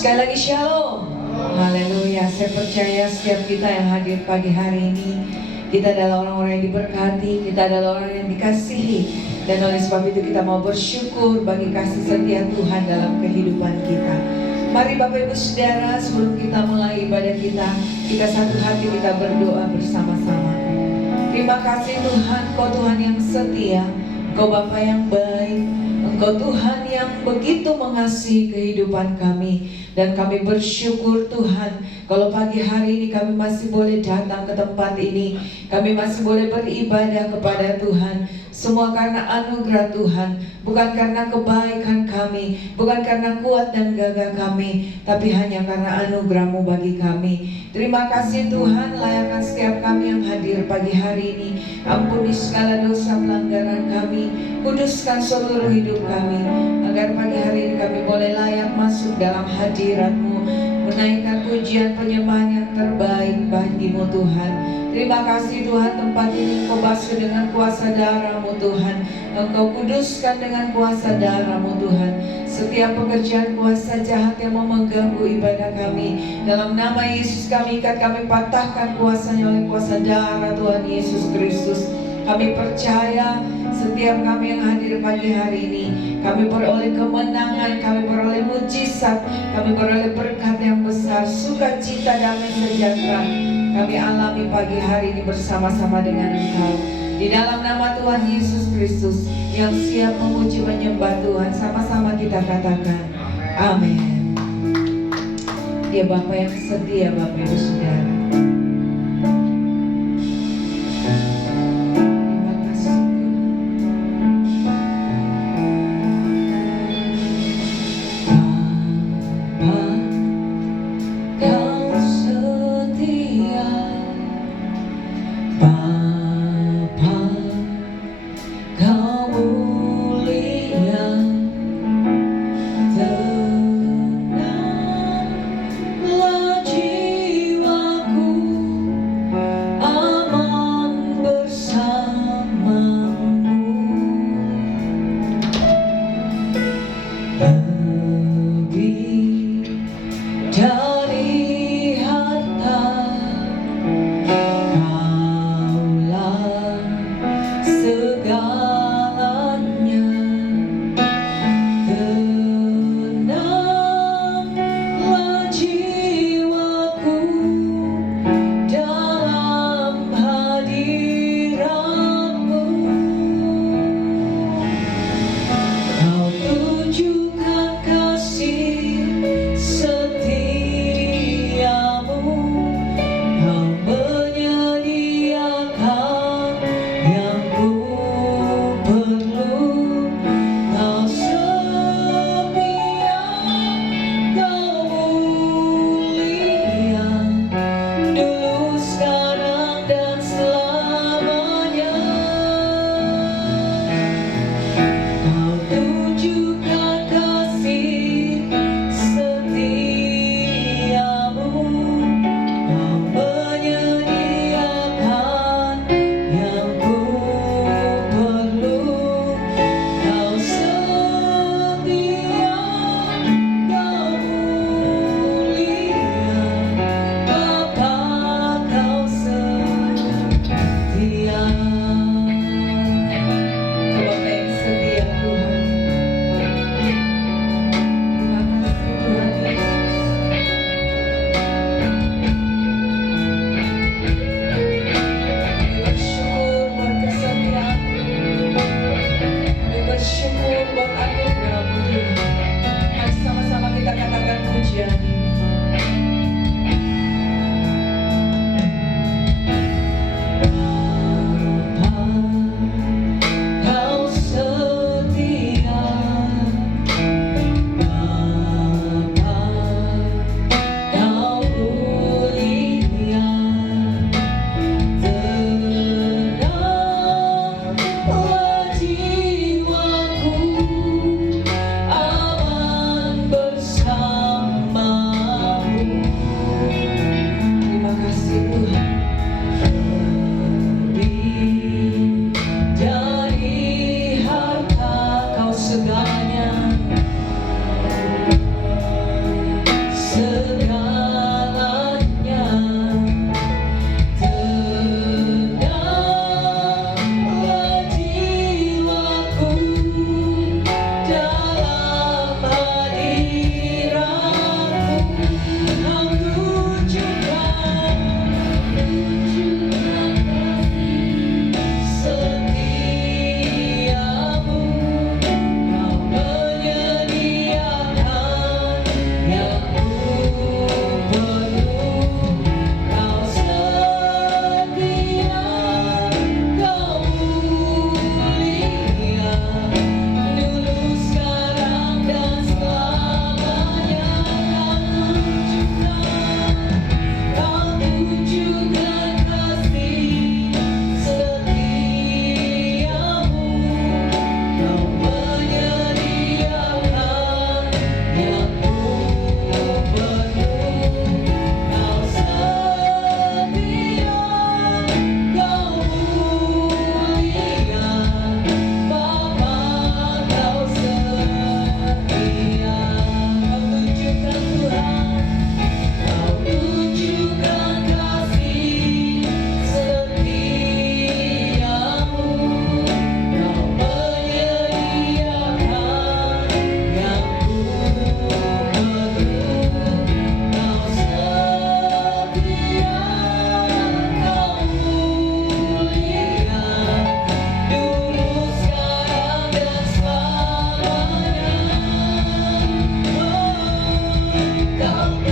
Sekali lagi shalom. Haleluya. Saya percaya setiap kita yang hadir pagi hari ini, kita adalah orang-orang yang diberkati, kita adalah orang yang dikasihi. Dan oleh sebab itu kita mau bersyukur bagi kasih setia Tuhan dalam kehidupan kita. Mari Bapak Ibu Saudara, sebelum kita mulai ibadah kita satu hati kita berdoa bersama-sama. Terima kasih Tuhan, Kau Tuhan yang setia, Kau Bapa yang baik, Engkau Tuhan yang begitu mengasihi kehidupan kami. Dan kami bersyukur Tuhan, kalau pagi hari ini kami masih boleh datang ke tempat ini, kami masih boleh beribadah kepada Tuhan. Semua karena anugerah Tuhan, bukan karena kebaikan kami, bukan karena kuat dan gagah kami, tapi hanya karena anugerah-Mu bagi kami. Terima kasih Tuhan, layakkan setiap kami yang hadir pagi hari ini. Ampuni segala dosa pelanggaran kami, kuduskan seluruh hidup kami, agar pagi hari ini kami boleh layak masuk dalam hadirat-Mu, menaikkan pujian penyembahan yang terbaik bagi-Mu Tuhan. Terima kasih Tuhan, tempat ini Engkau basuh dengan kuasa darah-Mu Tuhan, Engkau kuduskan dengan kuasa darah-Mu Tuhan. Setiap pekerjaan kuasa jahat yang mau mengganggu ibadah kami, dalam nama Yesus kami ikat, kami patahkan kuasanya oleh kuasa darah Tuhan Yesus Kristus. Kami percaya setiap kami yang hadir pagi hari ini, kami beroleh kemenangan, kami beroleh mujizat, kami beroleh berkat yang besar, sukacita, damai sejahtera kami alami pagi hari ini bersama-sama dengan Engkau. Di dalam nama Tuhan Yesus Kristus yang siap memuji menyembah Tuhan, sama-sama kita katakan amin. Dia Bapa yang setia, Bapak Ibu Saudara. Tenanglah jiwa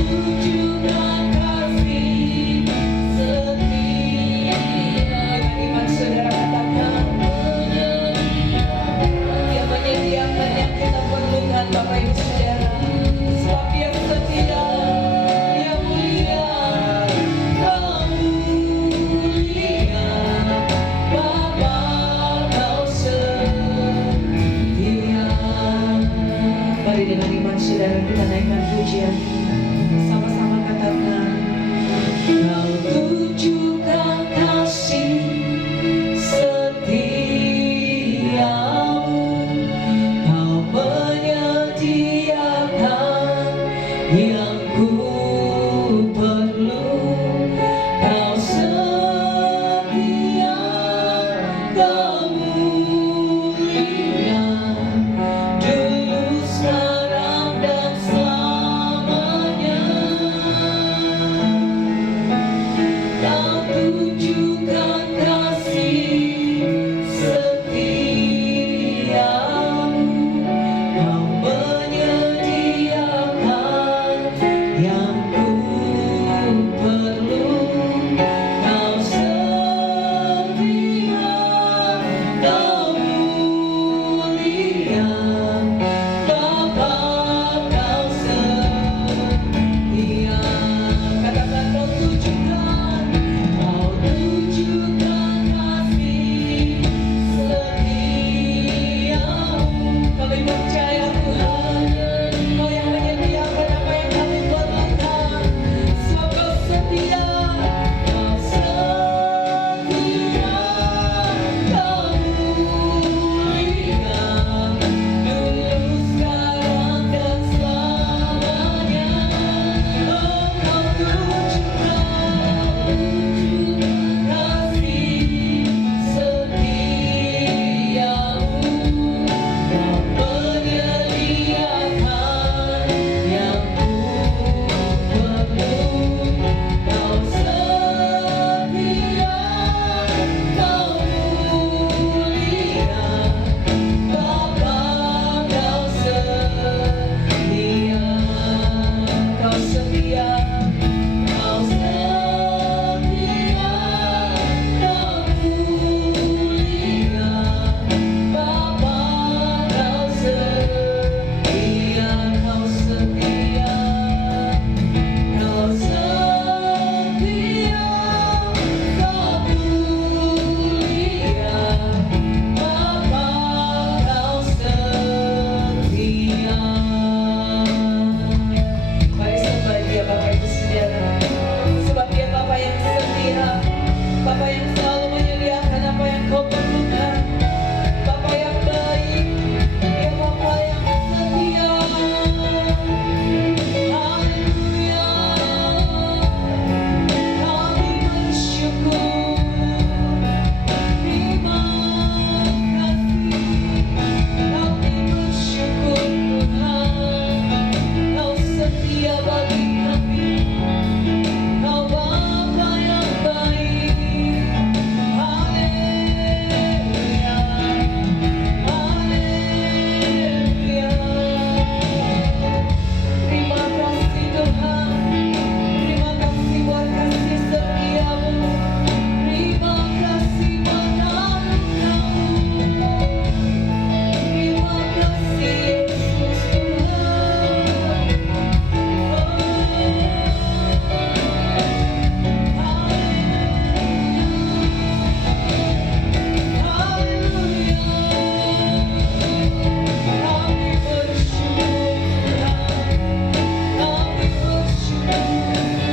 tunjukkan kasih setia. Iman saudara katakan, Dia menyediakan yang kita perlukan, Bapak Ibu Saudara. Sebab Dia setia, Dia mulia, Kau mulia, Bapa Kau setia. Mari dengan iman saudara kita naikkan pujian, sama-sama katakan, Kau tunjukkan kasih setiamu, Kau menyediakan yang ku perlu, Kau setia, Kau mulia, dulu, sekarang, dan selamanya. Kau tunjukkan kasih setiamu, Kau menyediakan yang ku perlu, Kau setia, Kau mulia, Bapa Kau setia. Katakan, Kau tunjukkan kasih setiamu. Kami percaya Tuhan, Kau yang menyediakan apa yang kami perlukan. Sebab Kau setia, Kau setia, Kau mulia, dulu, sekarang, dan selamanya. Oh, Kau tunjukkan kasih setiamu, Kau menyediakan yang ku perlu, Kau setia, Kau mulia, Bapa Kau setia. Kau setia, Kau setia, Kau mulia, Bapa Kau setia. Kau setia, Kau setia, Kau mulia, Bapa Kau setia. Mari sembah Dia, Bapak Ibu Saudara. Sebab Dia Bapa yang setia, Bapa yang selalu menyediakan apa yang kau perlukan, Bapa yang baik, Dia Bapa yang setia. Haleluya, kami bersyukur, terima kasih, kami bersyukur Tuhan, Kau setia bagi kami, Kau Bapa yang baik. Haleluya, haleluya. Terima kasih Tuhan, terima kasih buat kasih setiamu, terima kasih buat anugerah-Mu, terima kasih Yesus Tuhan. Kami bersyukur Tuhan, kami bersyukur.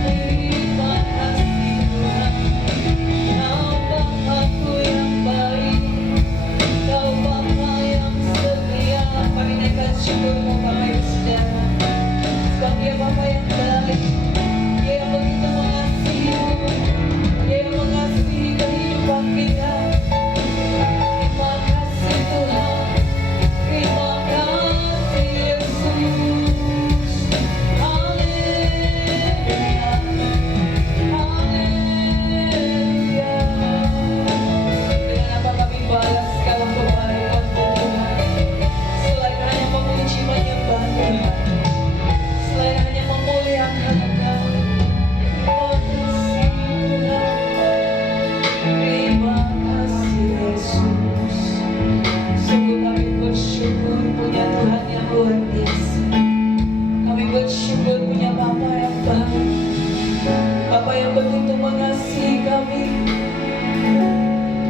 Terima kasih Tuhan, Kau Bapa-Ku yang baik, Kau Bapa yang setia. Mari naikkan syukurmu Bapak Ibu Saudara. Sebab Dia Bapa yang baik, Dia yang begitu mengasihi-Mu, Dia yang mengasihi kehidupan kita. Terima kasih Tuhan, terima kasih Yesus. Haleluya, haleluya. Dengan apa kami balas segala kebaikan Tuhan, selain hanya memuji menyembah Tuhan, selain bersyukur punya Bapa yang baik, Bapa yang begitu mengasihi kami.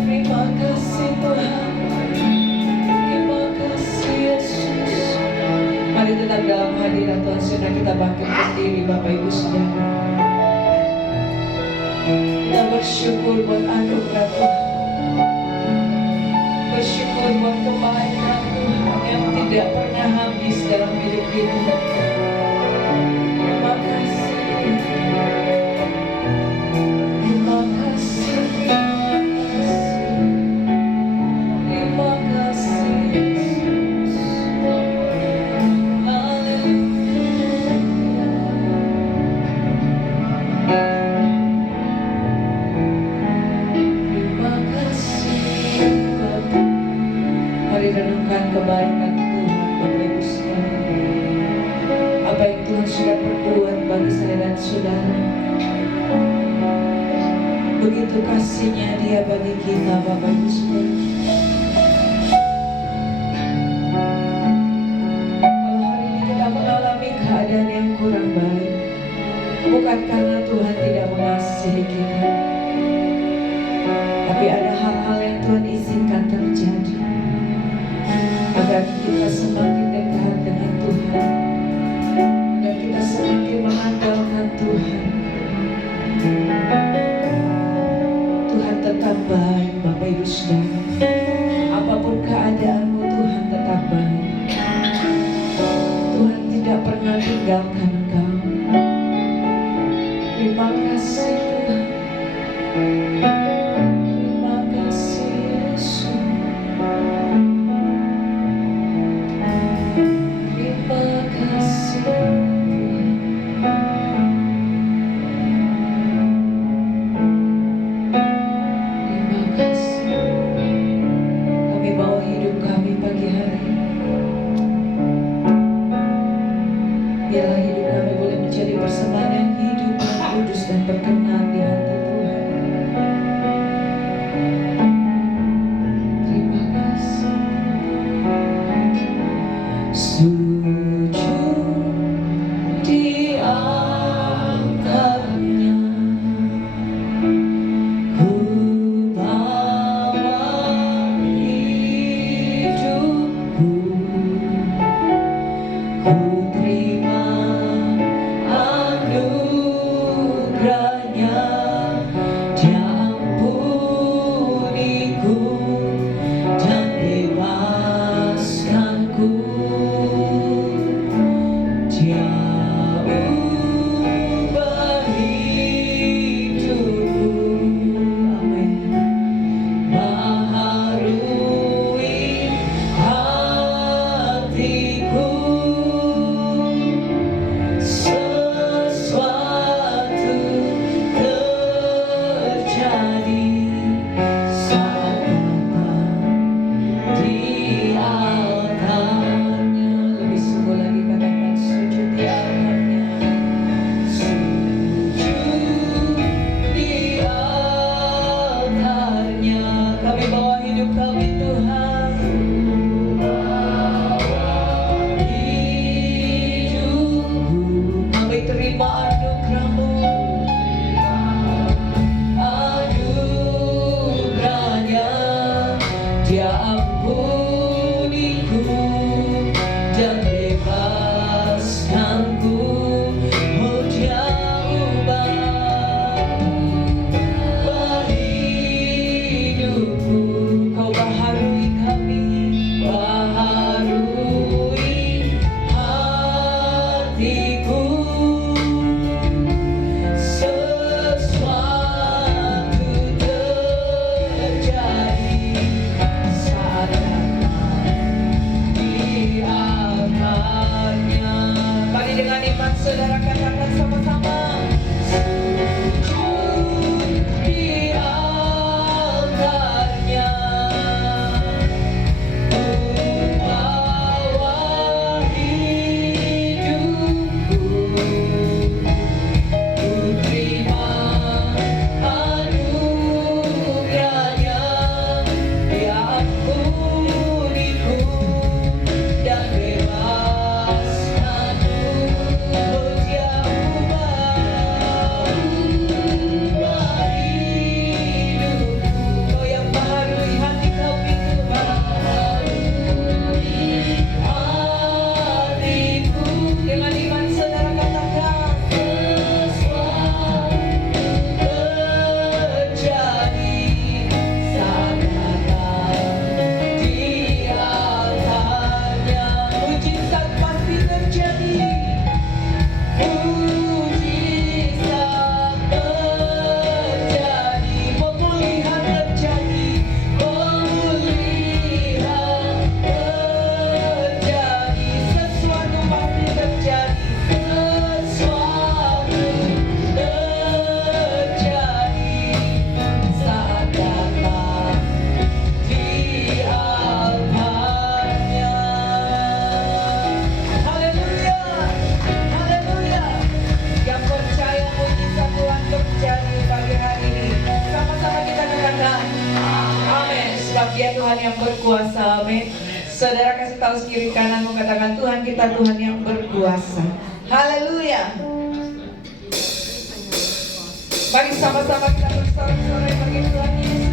Terima kasih Tuhan, terima kasih Yesus. Mari tetap dalam hadirat Tuhan. Sudah kita bangkit berdiri Bapak Ibu Saudara. Kita bersyukur buat anugerah Tuhan, bersyukur buat kebaikan Tuhan yang tidak pernah habis dalam hidup kita. Terima kasih, terima kasih, terima kasih Yesus. Haleluya. Terima kasih Bapa. Mari renungkan kebaikan Tuhan Bapak Ibu Saudara. Apa yang Tuhan sudah perbuat bagi saya dan saudara. Begitu kasihnya Dia bagi kita Bapak Ibu Saudara. Kalau hari ini kita mengalami keadaan yang kurang baik, bukan karena Tuhan tidak mengasihi kita, tapi ada hal-hal yang Tuhan izinkan terjadi agar kita semakin dekat dengan Tuhan, agar kita semakin mengandalkan Tuhan. Tuhan tetap baik Bapak Ibu Saudara. Apapun keadaanmu, Tuhan tetap baik. Tuhan tidak pernah tinggalkan engkau. Terima kasih Tuhan. Terima kasih Yesus. Terima kasih Tuhan. Terima kasih. Kami bawa hidup kami pagi hari. Biarlah hidup kami boleh menjadi persembahan yang hidup, yang kudus dan berkenan di hati Tuhan. Terima kasih. Sujud diangkatnya, ku bawa hidupku, ku terima anugerahnya. Dia ampuniku dan bebaskanku. Dia ubah hidupku. Amin. Baharui hatiku. Sesuatu terjadi saat datang di altarnya. Lebih sungguh lagi katakan sujud di Saudara kasih tahu kiri kananmu, katakan Tuhan kita Tuhan yang berkuasa. Haleluya. Mari sama-sama kita bersorak-sorai bagi Tuhan Yesus.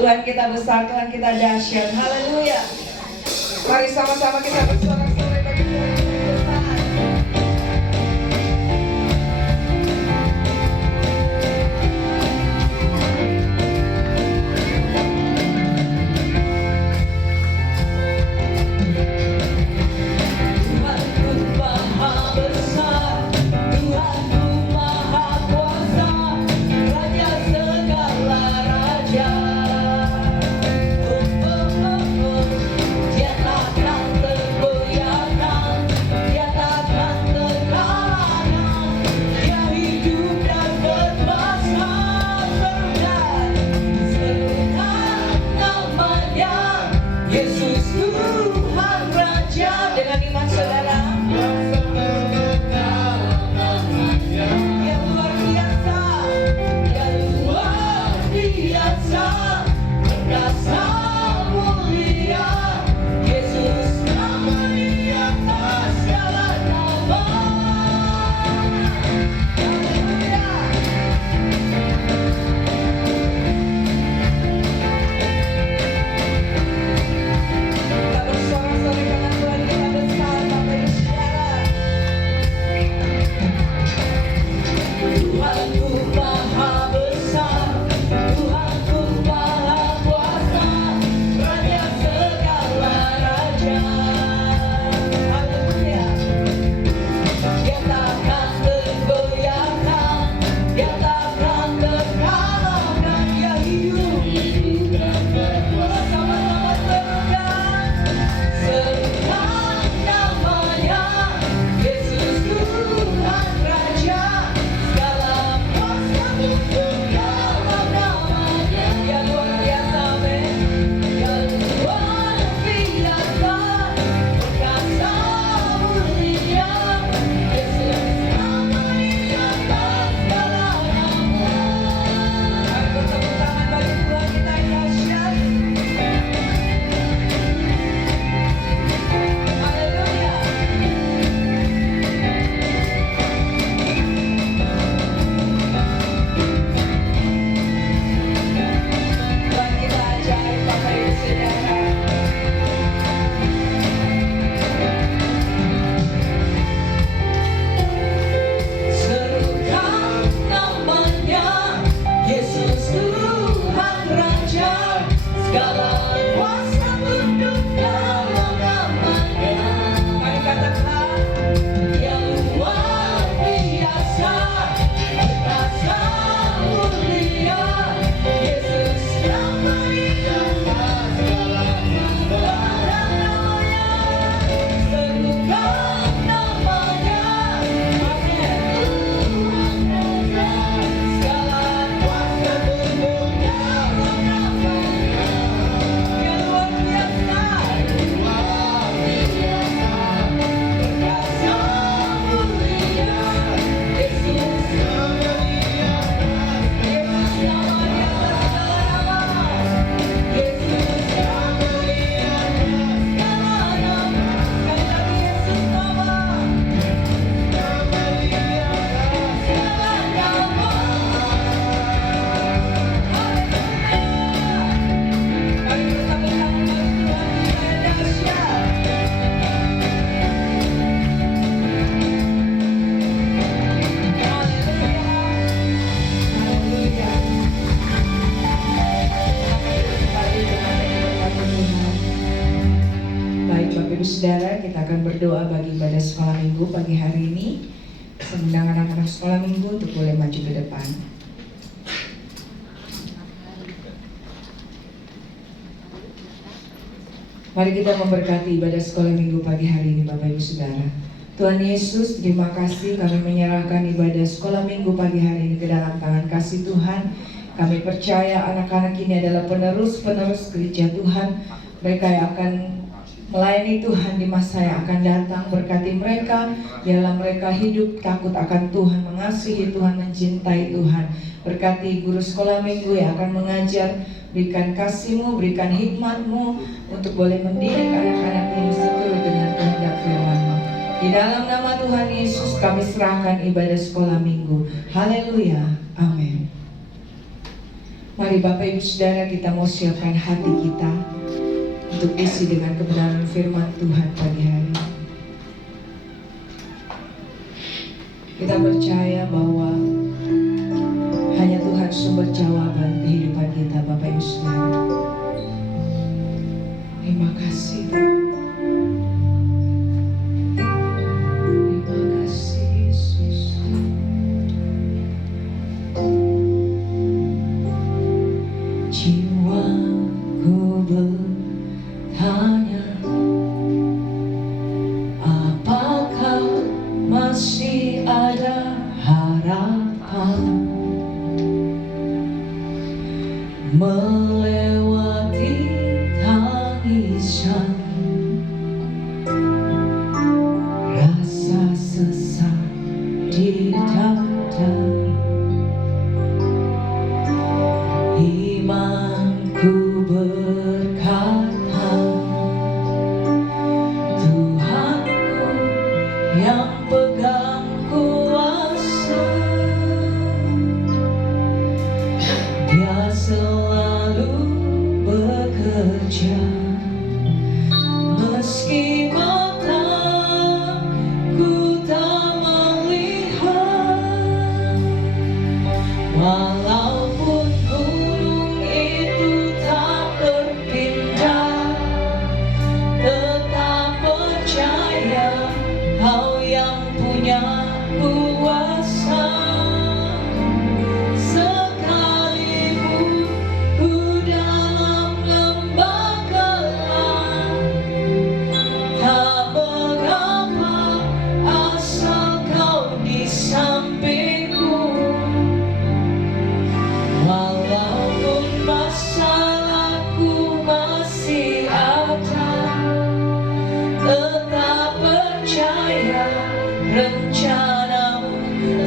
Tuhan kita besar, Tuhan kita dahsyat. Haleluya. Mari sama-sama kita bersorak-sorai bagi Tuhan yang besar. Dia takkan tergoyah. Ibu Saudara, kita akan berdoa bagi ibadah sekolah minggu pagi hari ini. Saya undang anak-anak sekolah minggu untuk boleh maju ke depan. Mari kita memberkati ibadah sekolah minggu pagi hari ini, Bapak Ibu Saudara. Tuhan Yesus, terima kasih kami menyerahkan ibadah sekolah minggu pagi hari ini ke dalam tangan kasih Tuhan. Kami percaya anak-anak ini adalah penerus-penerus gereja Tuhan. Mereka yang akan melayani Tuhan di masa yang akan datang. Berkati mereka, biarlah mereka hidup takut akan Tuhan, mengasihi Tuhan, mencintai Tuhan. Berkati guru sekolah minggu yang akan mengajar, berikan kasih-Mu, berikan hikmat-Mu untuk boleh mendidik anak-anak ini seturut dengan kehendak firman-Mu. Di dalam nama Tuhan Yesus kami serahkan ibadah sekolah minggu. Haleluya, amin. Mari Bapak Ibu Saudara, kita mau siapkan hati kita untuk isi dengan kebenaran firman Tuhan pagi hari ini. Kita percaya bahwa hanya Tuhan sumber jawaban kehidupan kita, Bapak Ibu Saudara. Terima kasih. Jiwaku bertanya, apakah masih ada harapan melewati tangisan, rasa sesak di dada. Imanku berkata, Tuhanku yang pegang kuasa, Dia selalu bekerja meski mataku tak melihat. Walaupun gunung itu tak berpindah, tetap percaya Kau yang punya kuasa. Sekalipun ku dalam lembah gelap, tak mengapa asal Kau di sampingku. Walaupun masalahku masih ada, tetap percaya rencana-Mu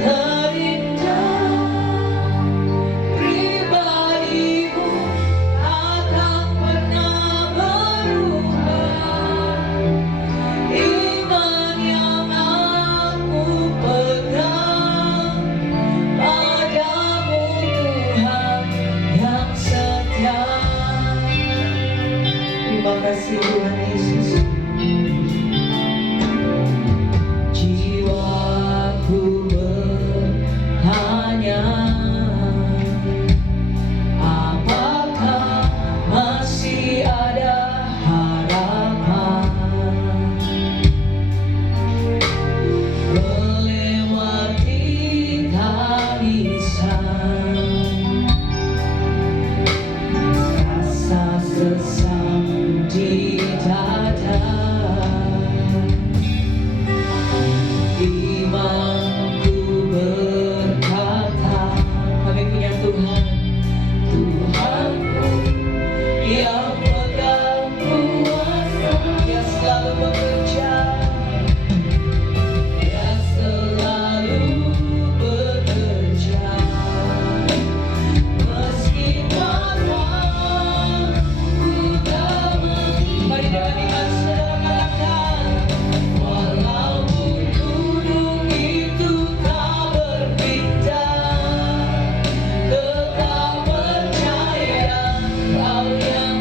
terindah. Pribadi-Mu takkan pernah berubah. Iman yang aku pegang padamu, Tuhan yang setia. Terima kasih Tuhan Yesus. Jiwaku bertanya, apakah masih ada harapan melewati tangisan, rasa sesak di dada. Imanku berkata, kami punya Tuhan, Tuhanku yang pegang kuasa. Dia selalu bekerja, Dia selalu bekerja meski mataku tak melihat. Mari dengan saudara katakan, walaupun gunung itu tak berpindah, tetap percaya Kau yang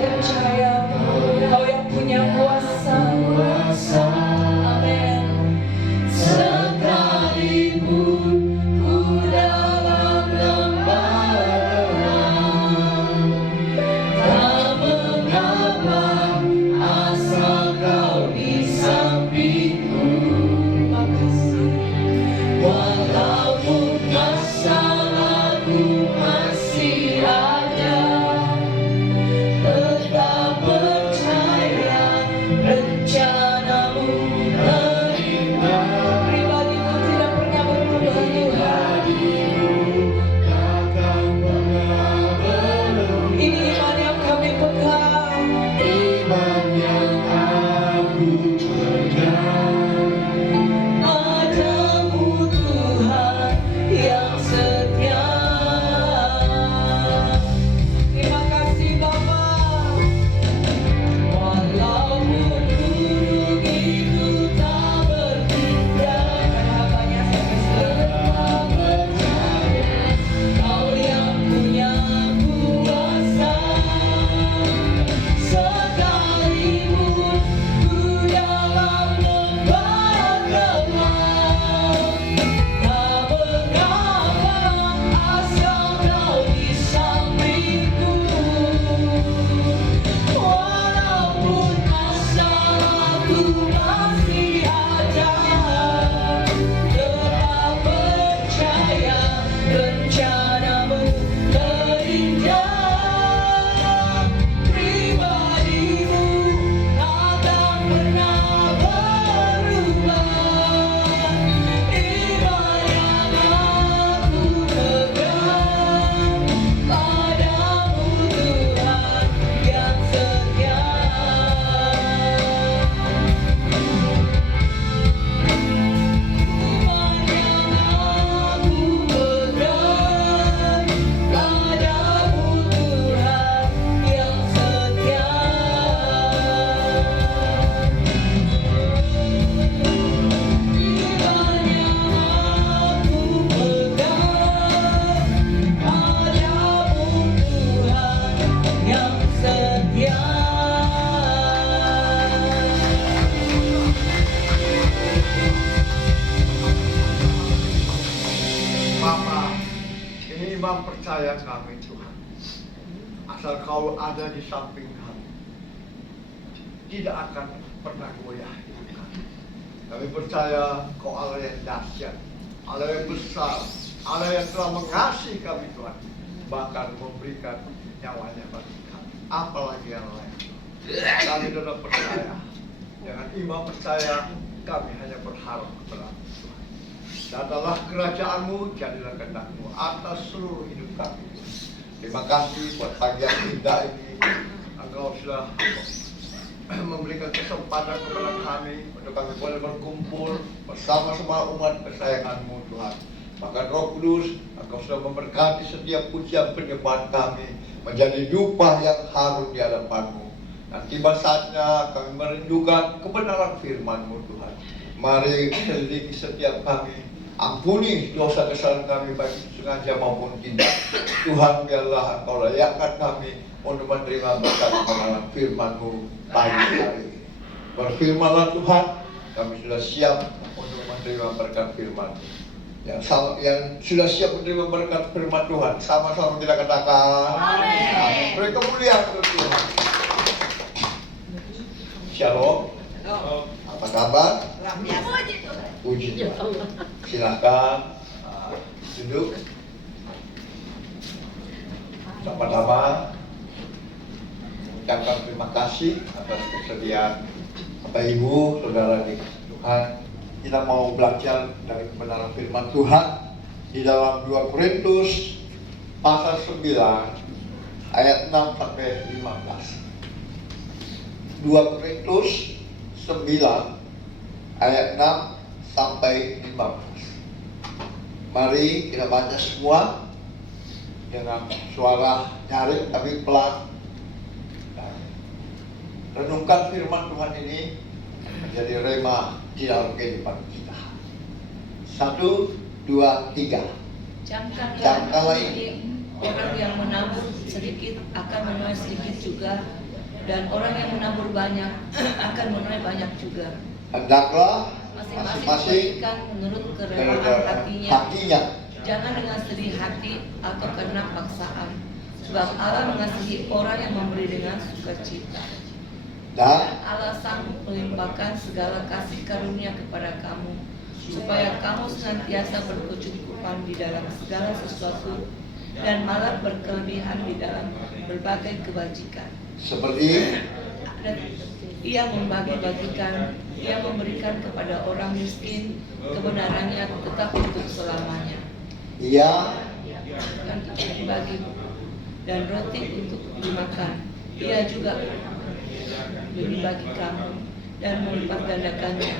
percaya Kau yang punya kuasa. Amin. Sekalipun ku dalam lembah relam, tak mengapa asal Kau di sampingku. Terima kasih. Walaupun masalahku masih ada, tetap percaya rencanamu terindah. Pribadiku tidak pernah berubah Tuhan. Takkan pernah berubah. Ini iman yang kami pegang. Iman yang aku pegang, padamu Tuhan yang setia. Terima kasih Bapa. Walaupun gunung itu tak berpindah, Hambanya tetap percaya Kau yang punya kuasa. Sekalipun ku dalam lembah gelap, tak mengapa asal Kau di sampingku. Walaupun masalahku masih ada, tetap percaya rencanamu terindah. Pribadimu takkan pernah berubah. Iman yang aku pegang, padamu Tuhan yang setia. Iman yang aku pegang, padamu Tuhan yang setia. Iman yang aku pegang, padamu Tuhan yang setia. Bapa, ini iman percaya kami Tuhan. Asal Kau ada di samping kami, tidak akan pernah goyah hidup kami. Kami percaya Kau Allah yang dahsyat, Allah yang besar, Allah yang telah mengasihi kami Tuhan, bahkan memberikan nyawanya bagi kami. Apalagi yang lain. Kami tetap percaya. Dengan iman percaya, kami hanya berharap kepada Tuhan. Datanglah kerajaan-Mu, jadilah kehendak-Mu atas seluruh hidup kami. Terima kasih buat pagi yang indah ini. Engkau sudah memberikan kesempatan kepada kami untuk kami boleh berkumpul bersama-sama umat kesayangan-Mu Tuhan. Maka Roh Kudus, Engkau sudah memberkati setiap pujian penyembahan kami menjadi dupa yang harum di hadapan-Mu. Dan tiba saatnya kami merindukan kebenaran firman-Mu Tuhan. Mari selidiki setiap kami. Ampuni dosa kesalahan kami baik sengaja maupun tidak. Tuhan, biarlah Engkau layakkan kami untuk menerima berkat kebenaran firman-Mu pagi hari ini. Berfirmanlah Tuhan, kami sudah siap untuk menerima berkat firman-Mu. Yang sudah siap menerima berkat firman Tuhan, sama-sama kita katakan amin. Beri kemuliaan untuk Tuhan. Shalom. Apa kabar? Puji Tuhan. Silakan duduk. Sama-sama ucapkan terima kasih atas kesediaan Bapak Ibu, Saudara di Tuhan. Kita mau belajar dari kebenaran firman Tuhan di dalam 2 Korintus pasal 9 ayat 6 sampai 15. 2 Korintus 9 ayat 6 sampai 15. Mari kita baca semua dengan suara nyaring tapi pelan. Renungkan firman Tuhan ini menjadi rema di dalam kehidupan kita. 1, 2, 3. Camkanlah ini, orang yang menabur sedikit akan menuai sedikit juga, Dan orang yang menabur banyak akan menuai banyak juga. Hendaklah Masing-masing masing-masing memberikan menurut kerelaan hatinya. hatinya. Jangan dengan sedih hati atau karena paksaan. Sebab Allah mengasihi orang yang memberi dengan sukacita. Dan Allah sanggup melimpahkan segala kasih karunia kepada kamu, supaya kamu senantiasa berkecukupan di dalam segala sesuatu dan malah berkelebihan di dalam berbagai kebajikan. seperti Dan ia membagi-bagikan, ia memberikan kepada orang miskin kebenarannya tetap untuk selamanya. ia Kan dibagi dan roti untuk dimakan. Ia juga bagi kamu dan melipat gandakannya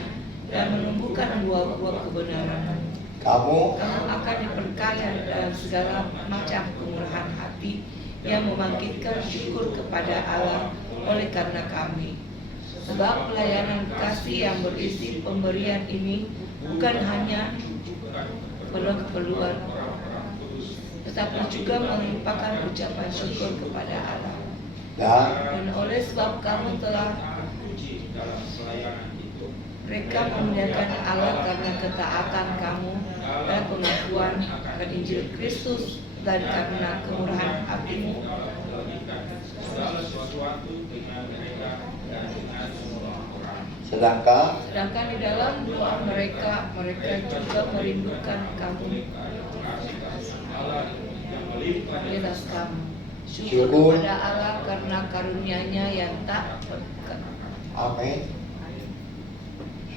dan menumbuhkan buah-buah kebenaran. kamu Kamu akan diperkaya dalam segala macam kemurahan hati yang membangkitkan syukur kepada Allah oleh karena kami. Sebab pelayanan kasih yang berisi pemberian ini bukan hanya penuh keperluan, tetapi juga melimpahkan ucapan syukur kepada Allah. dan Dan oleh sebab kamu telah mereka memuliakan Allah karena ketaatan kamu dan pengakuan akan Injil Kristus dan karena kemurahan hatimu. sedangkan Di dalam doa mereka juga merindukan kamu di atas kamu. Syukur Syukur. kepada Allah karena karunia-Nya yang tak berkat. amin.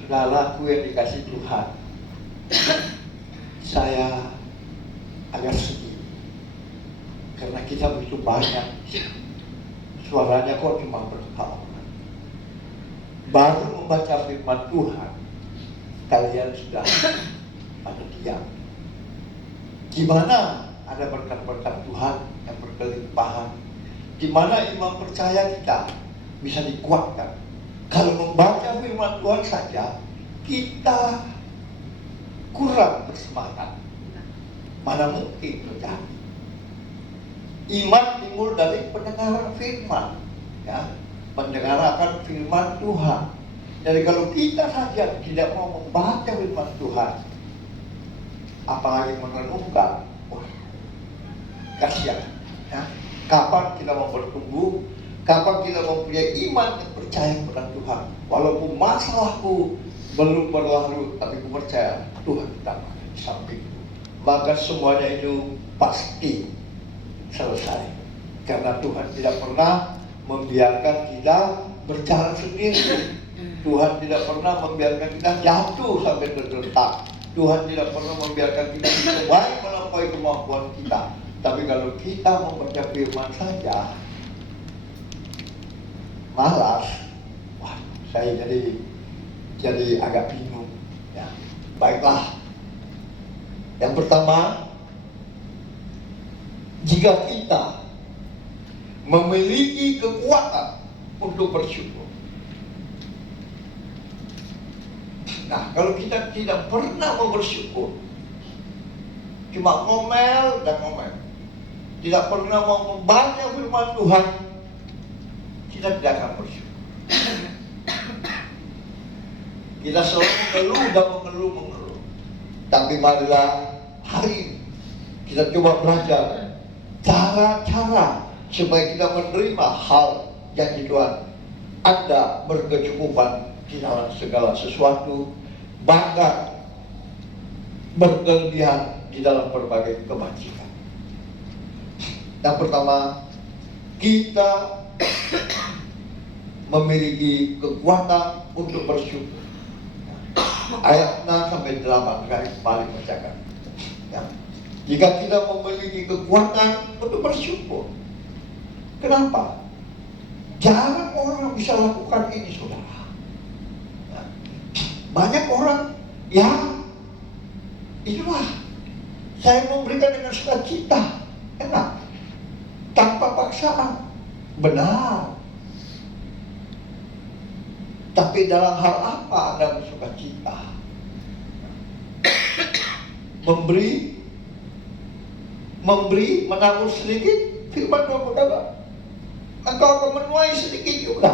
Saudaraku yang dikasih Tuhan, saya agak sedih karena kita begitu banyak, suaranya kok cuma berapa. Baru membaca firman Tuhan, kalian sudah pada diam. Gimana ada berkat-berkat Tuhan yang berkelimpahan? Gimana iman percaya kita bisa dikuatkan? Kalau membaca firman Tuhan saja, kita kurang bersemangat. Mana mungkin terjadi? Iman timbul dari pendengaran firman, ya, mendengarkan firman Tuhan. Jadi kalau kita saja tidak mau membaca firman Tuhan, apalagi merenungkan, wah, kasihan. Ya. Kapan kita mau bertumbuh? Kapan kita mempunyai iman yang percaya kepada Tuhan? Walaupun masalahku belum berlalu, tapi aku percaya Tuhan tetap ada di sampingku. Maka semuanya itu pasti selesai. Karena Tuhan tidak pernah membiarkan kita berjalan sendiri. Tuhan tidak pernah membiarkan kita jatuh sampai tergeletak. Tuhan tidak pernah membiarkan kita baik melampaui kemampuan kita. Tapi kalau kita membaca firman saja, malas, wah, saya jadi agak bingung. Ya, baiklah. Yang pertama, jika kita memiliki kekuatan untuk bersyukur. Nah, kalau kita tidak pernah mau bersyukur, cuma ngomel dan ngomel, tidak pernah mau membaca firman Tuhan, kita tidak akan bersyukur. Kita selalu mengeluh dan mengeluh. Tapi marilah hari ini kita coba belajar cara-cara supaya kita menerima hal janji Tuhan. Anda berkecukupan di dalam segala sesuatu, bahkan berkelebihan di dalam berbagai kebajikan. Yang pertama, kita memiliki kekuatan untuk bersyukur. Ayat 6 sampai 8 kali kembali bacakan. Ya. Jika kita memiliki kekuatan untuk bersyukur, kenapa? Jarang orang bisa lakukan ini, saudara. Ya. Banyak orang yang itulah, saya memberikan dengan sukacita, enak, tanpa paksaan, benar. Tapi dalam hal apa Anda bersuka cita? Memberi, menabur sedikit, firman Tuhan berkata, engkau akan menuai sedikit juga.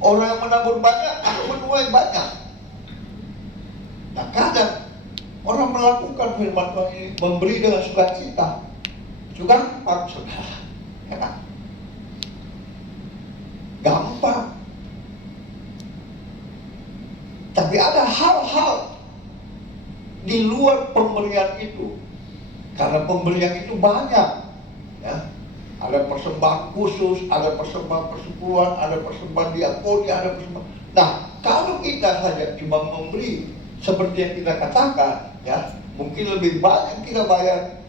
Orang yang menabur banyak akan menuai banyak. Nah, kadang orang melakukan firman Tuhan ini, memberi dengan sukacita, juga gampang, saudara, ya kan? Gampang. Tapi ada hal-hal di luar pemberian itu. Karena pemberian itu banyak, ya. Ada persembahan khusus, ada persembahan persepuluhan, ada persembahan diakoni, ada persembahan. Nah, kalau kita saja cuma memberi seperti yang kita katakan, ya, mungkin lebih banyak kita bayar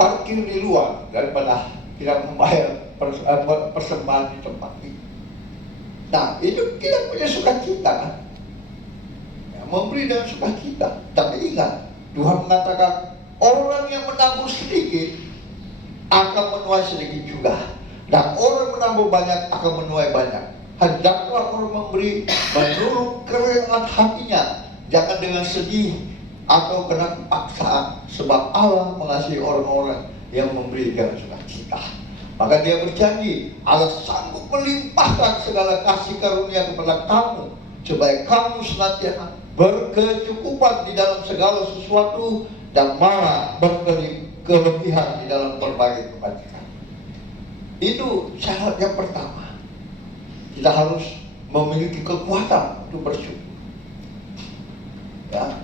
parkir di luar daripada kita membayar persembahan di tempat ini. Nah, itu kita punya sukacita, kan? Ya, memberi dengan sukacita. Tapi ingat, Tuhan mengatakan orang yang menabur sedikit akan menuai sedikit juga, dan orang menabur banyak akan menuai banyak. Hendaklah orang memberi menurut kerelaan hatinya, jangan dengan sedih atau kena paksaan, sebab Allah mengasihi orang-orang yang memberi dengan sukacita. Maka Dia berjanji, Allah sanggup melimpahkan segala kasih karunia kepada kamu, supaya kamu senantiasa berkecukupan di dalam segala sesuatu dan malah berkelebihan di dalam berbagai kebajikan. Itu syarat yang pertama. Kita harus memiliki kekuatan untuk bersyukur. Ya.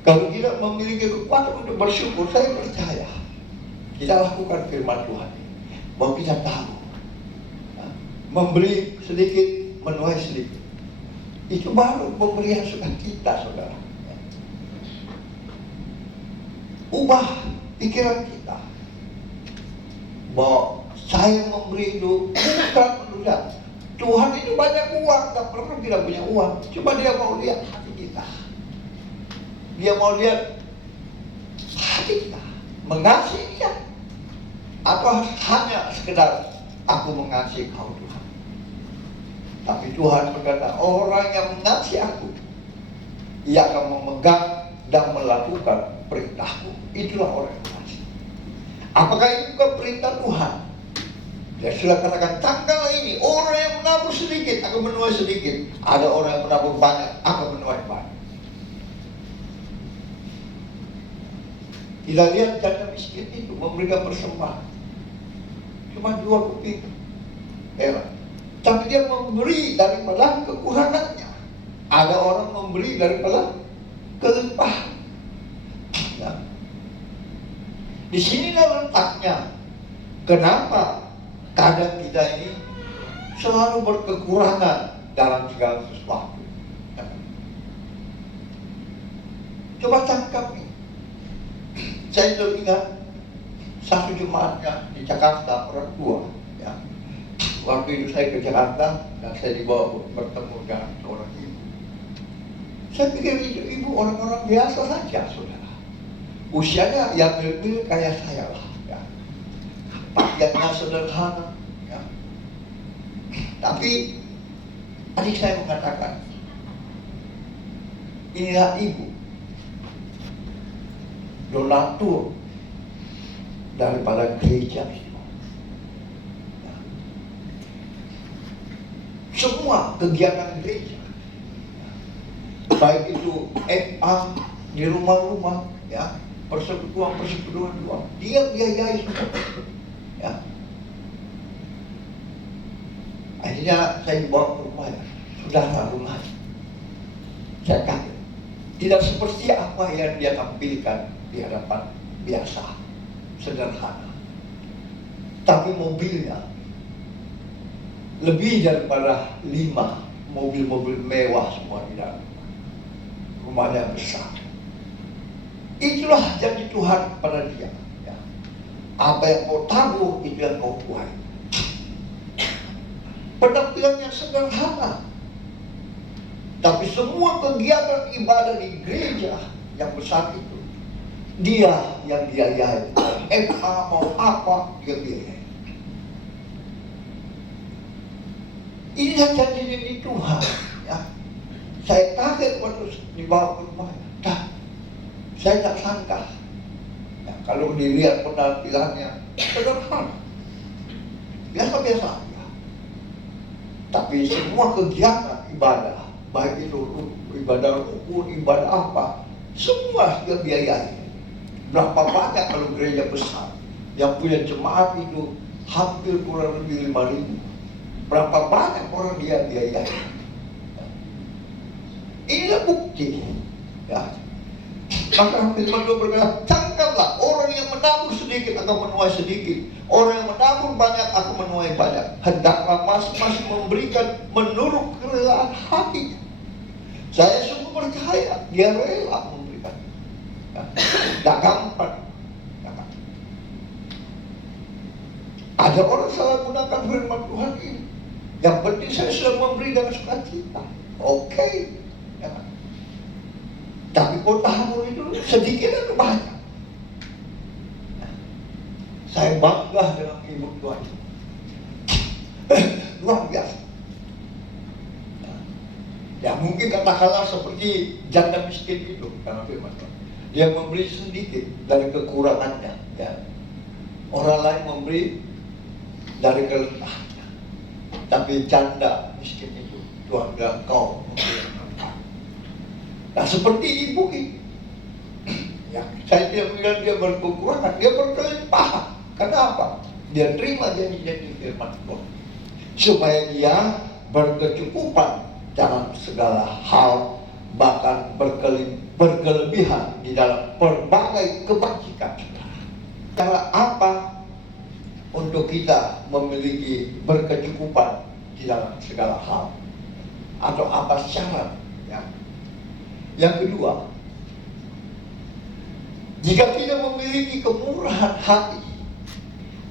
Kalau kita memiliki kekuatan untuk bersyukur, saya percaya kita lakukan firman Tuhan bahwa kita tahu, ya, memberi sedikit menuai sedikit. Itu baru pemberian sukacita, saudara. Ubah pikiran kita bahwa saya memberi itu bukan menunda. Tuhan itu banyak uang, tak pernah kita punya uang. Cuma Dia mau lihat hati kita. Dia mau lihat hati kita, mengasihi Dia, atau hanya sekedar aku mengasihi Kau Tuhan. Tapi Tuhan berkata, orang yang mengasihi aku, ia akan memegang dan melakukan perintahku. Itulah orang yang mengasihi. Apakah itu bukan perintah Tuhan? Ya sudah katakan, tanggal ini orang yang menabur sedikit akan menuai sedikit, ada orang yang menabur banyak akan menuai banyak. Kita lihat janda miskin itu memberikan persembahan cuma 2 keping perak, tapi dia memberi daripada kekurangannya. Ada orang memberi daripada kelimpahan. Ya. Di sini letaknya. Kenapa kadang kita ini selalu berkekurangan dalam segala sesuatu? Ya. Coba tangkap ini. Saya teringat satu jemaatnya di Jakarta, orang tua. Ya. Waktu itu saya ke Jakarta dan saya dibawa bertemu dengan seorang ibu. Saya pikir ibu orang-orang biasa saja, saudara. Usianya yang mirip kayak saya lah. Ya. Pakaiannya sederhana. Ya. Tapi adik saya mengatakan, inilah ibu, donatur daripada gereja itu. Ya. Semua kegiatan gereja, baik itu FA di rumah-rumah, ya, persekutuan dia biayai semua. Ya. Akhirnya saya dibawa ke rumahnya, saudara rumahnya. Saya kaget, tidak seperti apa yang dia tampilkan di hadapan biasa, sederhana. Tapi mobilnya lebih daripada 5 mobil-mobil mewah semua di dalam rumahnya besar. Itulah janji Tuhan kepada dia. Ya. Apa yang kau tabur itu yang kau tuai. Penampilan yang sederhana, tapi semua kegiatan ibadah di gereja yang besar itu dia yang biayai. FA mau apa dia biayai. Ini janji dari Tuhan. Ya. Saya kaget waktu dibawa ke rumahnya. Saya tak sangka Ya, kalau dilihat penampilannya sederhana, biasa-biasa aja. Tapi semua kegiatan ibadah, baik itu ibadah rukun, ibadah apa, semua dia biayai. Berapa banyak kalau gereja besar yang punya jemaat itu hampir kurang lebih 5.000. Berapa banyak orang dia biayai. Inilah bukti. Ya. Maka firman Tuhan berkata, camkanlah orang yang menabur sedikit akan menuai sedikit, orang yang menabur banyak akan menuai banyak. Hendaklah masing-masing memberikan menurut kerelaan hati. Saya sungguh percaya dia rela memberikan. Ya. Tidak gampang. Ya. Ada orang salah gunakan firman Tuhan ini. Yang penting saya sudah memberi dengan sukacita. Oke. Ya. Tapi kalau tabur itu sedikit atau banyak. Saya bangga dengan ibu Tuhan. Luar biasa. Ya mungkin katakanlah seperti janda miskin itu, karena firman Tuhan. Dia memberi sedikit dari kekurangannya. Ya. Orang lain memberi dari kelemahannya. Tapi janda miskin itu, Tuhan bilang kau memberi. Nah seperti ibu ini, ya, saya tidak bilang dia berkekurangan, dia berkelimpahan. Kenapa? Dia terima janji-janji firman Tuhan, supaya dia berkecukupan dalam segala hal, bahkan berkelebihan di dalam berbagai kebajikan. Cara apa untuk kita memiliki berkecukupan di dalam segala hal? Atau apa syarat? Ya. Yang kedua, jika kita memiliki kemurahan hati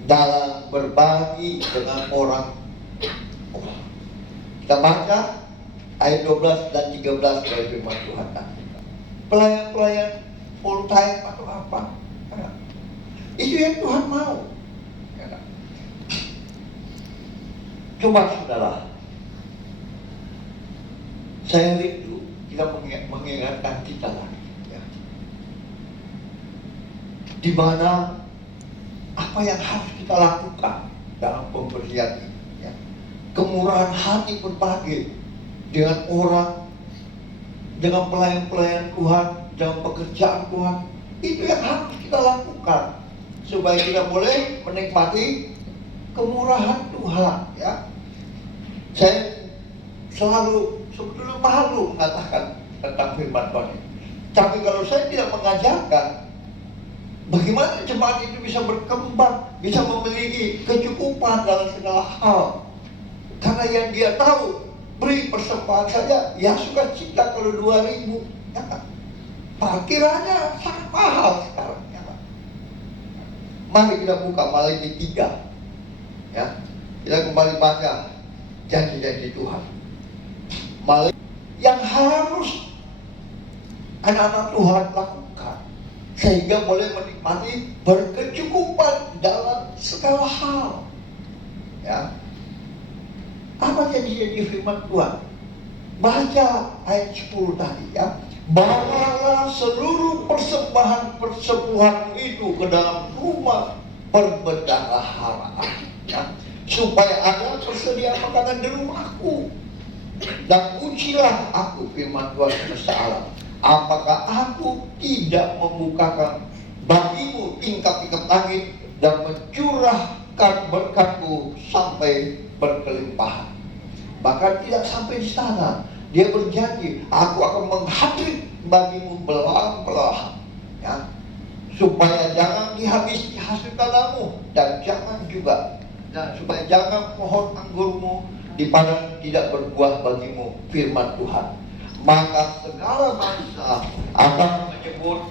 dalam berbagi dengan orang. Kita baca ayat 12 dan 13 dari firman Tuhan. Pelayan-pelayan full time atau apa? Itu yang Tuhan mau. Coba saudara, saya rindu kita mengingatkan kita lagi, ya. Di mana apa yang harus kita lakukan dalam pemberian ini, ya. Kemurahan hati berbagi dengan orang, dengan pelayan-pelayan Tuhan, dengan pekerjaan Tuhan, itu yang harus kita lakukan supaya kita boleh menikmati kemurahan Tuhan, ya. Saya selalu sebetulnya malu mengatakan tentang firman Tuhan ini. Tapi kalau saya tidak mengajarkan bagaimana jemaat itu bisa berkembang, bisa memiliki kecukupan dalam segala hal. Karena yang dia tahu, beri persembahan saja, ya suka cita kalau 2.000, ya kan? Parkirannya sangat mahal sekarang, ya kan? Mari kita buka Malaikat 3, ya. Kita kembali baca janji-janji Tuhan. Yang harus anak-anak Tuhan lakukan sehingga boleh menikmati berkecukupan dalam segala hal, ya. Apa janji-janji firman Tuhan? Baca ayat 10 tadi, ya. Bawalah seluruh persembahan itu ke dalam rumah perbendaharaan, ya, supaya ada persediaan makanan di rumahku. Dan ujilah aku, firman Tuhan semesta alam, apakah aku tidak membukakan bagimu tingkap-tingkap langit dan mencurahkan berkatku sampai berkelimpahan. Bahkan tidak sampai di sana, dia berjanji, aku akan menghadiri bagimu belahan-belahan, ya, supaya jangan dihabisi hasil tanahmu, dan supaya jangan pohon anggurmu di padang tidak berbuah bagimu, firman Tuhan. Maka segala bangsa akan menyebut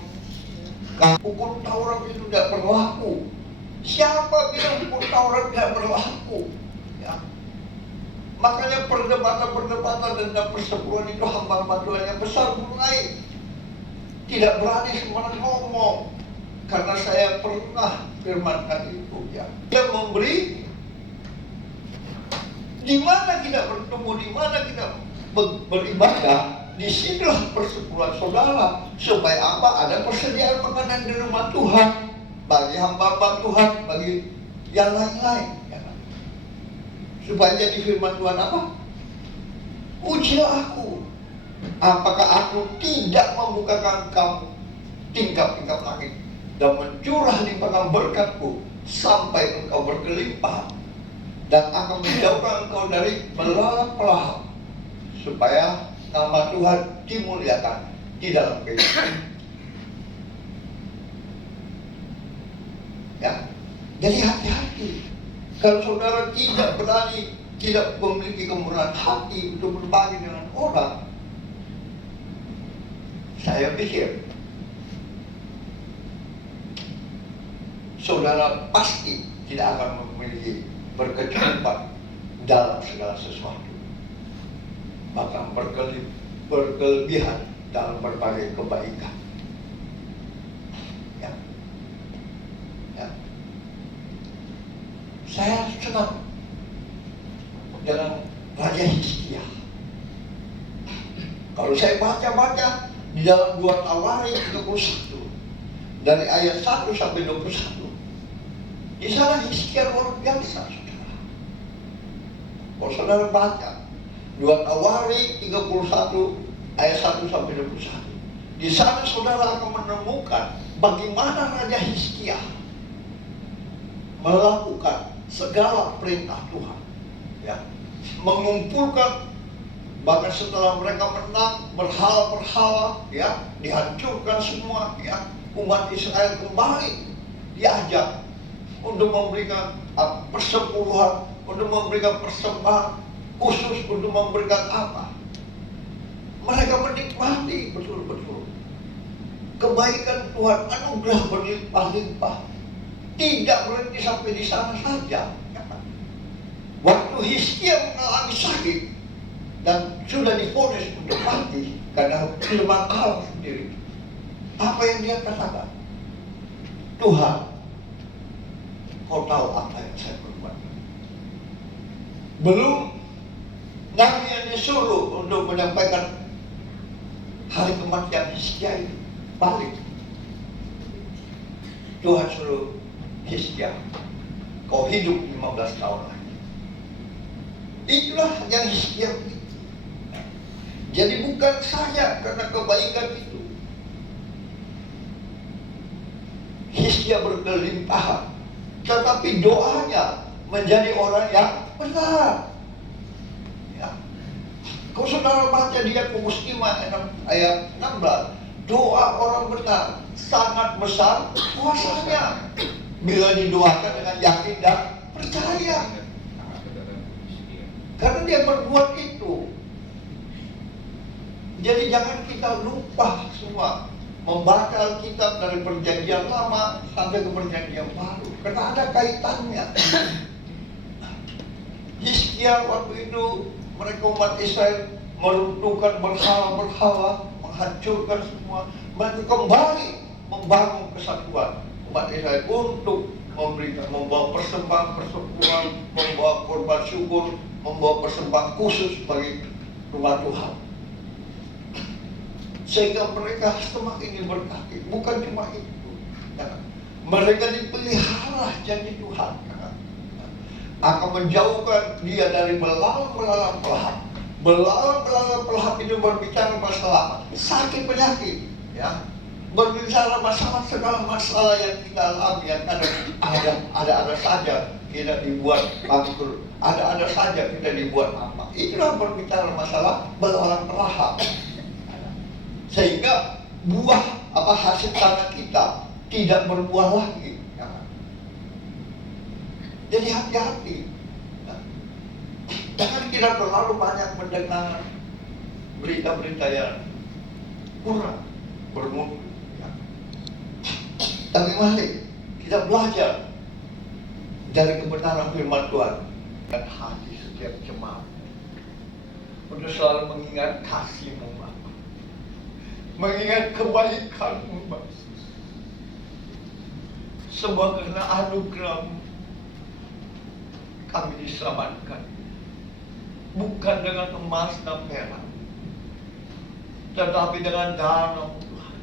hukum Taurat itu tidak berlaku. Siapa bilang hukum Taurat tidak berlaku? Ya. Makanya perdebatan tentang persepuluhan itu hamba-hamba Tuhan yang besar mulai tidak berani sembarang ngomong, karena saya pernah firmankan itu, ya. Dia memberi. Di mana kita bertemu, di mana kita beribadah, disinilah persepuluhan saudara. Supaya apa? Ada persediaan makanan di rumah Tuhan. bagi hamba-hamba Tuhan, bagi yang lain-lain. Ya kan? Supaya jadi firman Tuhan apa? Ujilah aku, apakah aku tidak membukakan kamu tingkap-tingkap langit dan mencurah limpahan berkatku sampai engkau berkelimpahan, dan akan menjauhkan engkau dari belalang pelahap, supaya nama Tuhan dimuliakan di dalam kehidupan. Ya, jadi hati-hati. Kalau saudara tidak berani, tidak memiliki kemurahan hati untuk berbagi dengan orang, saya pikir saudara pasti tidak akan memiliki berkecukupan dalam segala sesuatu, bahkan berkelebihan dalam berbagai kebaikan. Ya. Ya. Saya senang dengan Raja Hizkia. Kalau saya baca-baca di dalam 2 Tawari 31 dari ayat 1 sampai 21, di sana Hizkia luar biasa, saudara. Kalau saudara baca 2 Tawari 31 ayat 1 sampai 21, di sana saudara akan menemukan bagaimana Raja Hizkia melakukan segala perintah Tuhan, ya, mengumpulkan, bahkan setelah mereka menang berhala-berhala, ya, dihancurkan semua, ya, umat Israel kembali diajak untuk memberikan persepuluhan, untuk memberikan persembahan khusus, untuk memberikan apa. Mereka menikmati betul-betul kebaikan Tuhan, anugerah berlimpah-limpah. Tidak berhenti sampai di sana saja. Waktu Hizkia mengalami sakit dan sudah divonis untuk mati karena firman Allah sendiri, apa yang dia katakan? Tuhan, kau tahu apa yang saya perbuat. Belum nabi yang disuruh untuk menyampaikan hari kematian Hizkia itu balik, Tuhan suruh Hizkia, kau hidup 15 tahun lagi. Itulah yang Hizkia. Jadi bukan saja karena kebaikan itu Hizkia berkelimpahan, tetapi doanya menjadi orang yang benar. Ya. Kalau saudara baca di Yakobus 5 ayat 16, doa orang benar sangat besar kuasanya bila didoakan dengan yakin dan percaya. Karena dia berbuat itu. Jadi jangan kita lupa semua membaca Alkitab dari perjanjian lama sampai ke perjanjian baru, karena ada kaitannya. Hizkia waktu itu mereka umat Israel meruntuhkan berhala-berhala, menghancurkan semua. Mereka kembali membangun kesatuan umat Israel untuk membawa persembahan persepuluhan, membawa korban syukur, membawa persembahan khusus bagi rumah Tuhan. Sehingga mereka semakin diberkati. Bukan cuma itu, ya. Mereka dipelihara janji Tuhan, ya. Akan menjauhkan dia dari belalang-belalang pelahap. Belalang-belalang pelahap itu berbicara masalah sakit penyakit, ya. Berbicara masalah segala masalah yang kita alami, yang ada saja kita dibuat bangkrut, ada saja kita dibuat apa. Itulah berbicara masalah belalang pelahap. Sehingga buah hasil tangan kita tidak berbuah lagi. Ya. Jadi hati-hati. Ya. Jangan kita terlalu banyak mendengar berita-berita yang kurang bermutu. Ya. Tapi mari kita belajar dari kebenaran firman Tuhan dan hati setiap jemaat untuk selalu mengingat kasih-Mu, Bapa, mengingat kebaikan-Mu, Bapa. Semua karena anugerah-Mu kami diselamatkan, bukan dengan emas dan perak, tetapi dengan darah Tuhan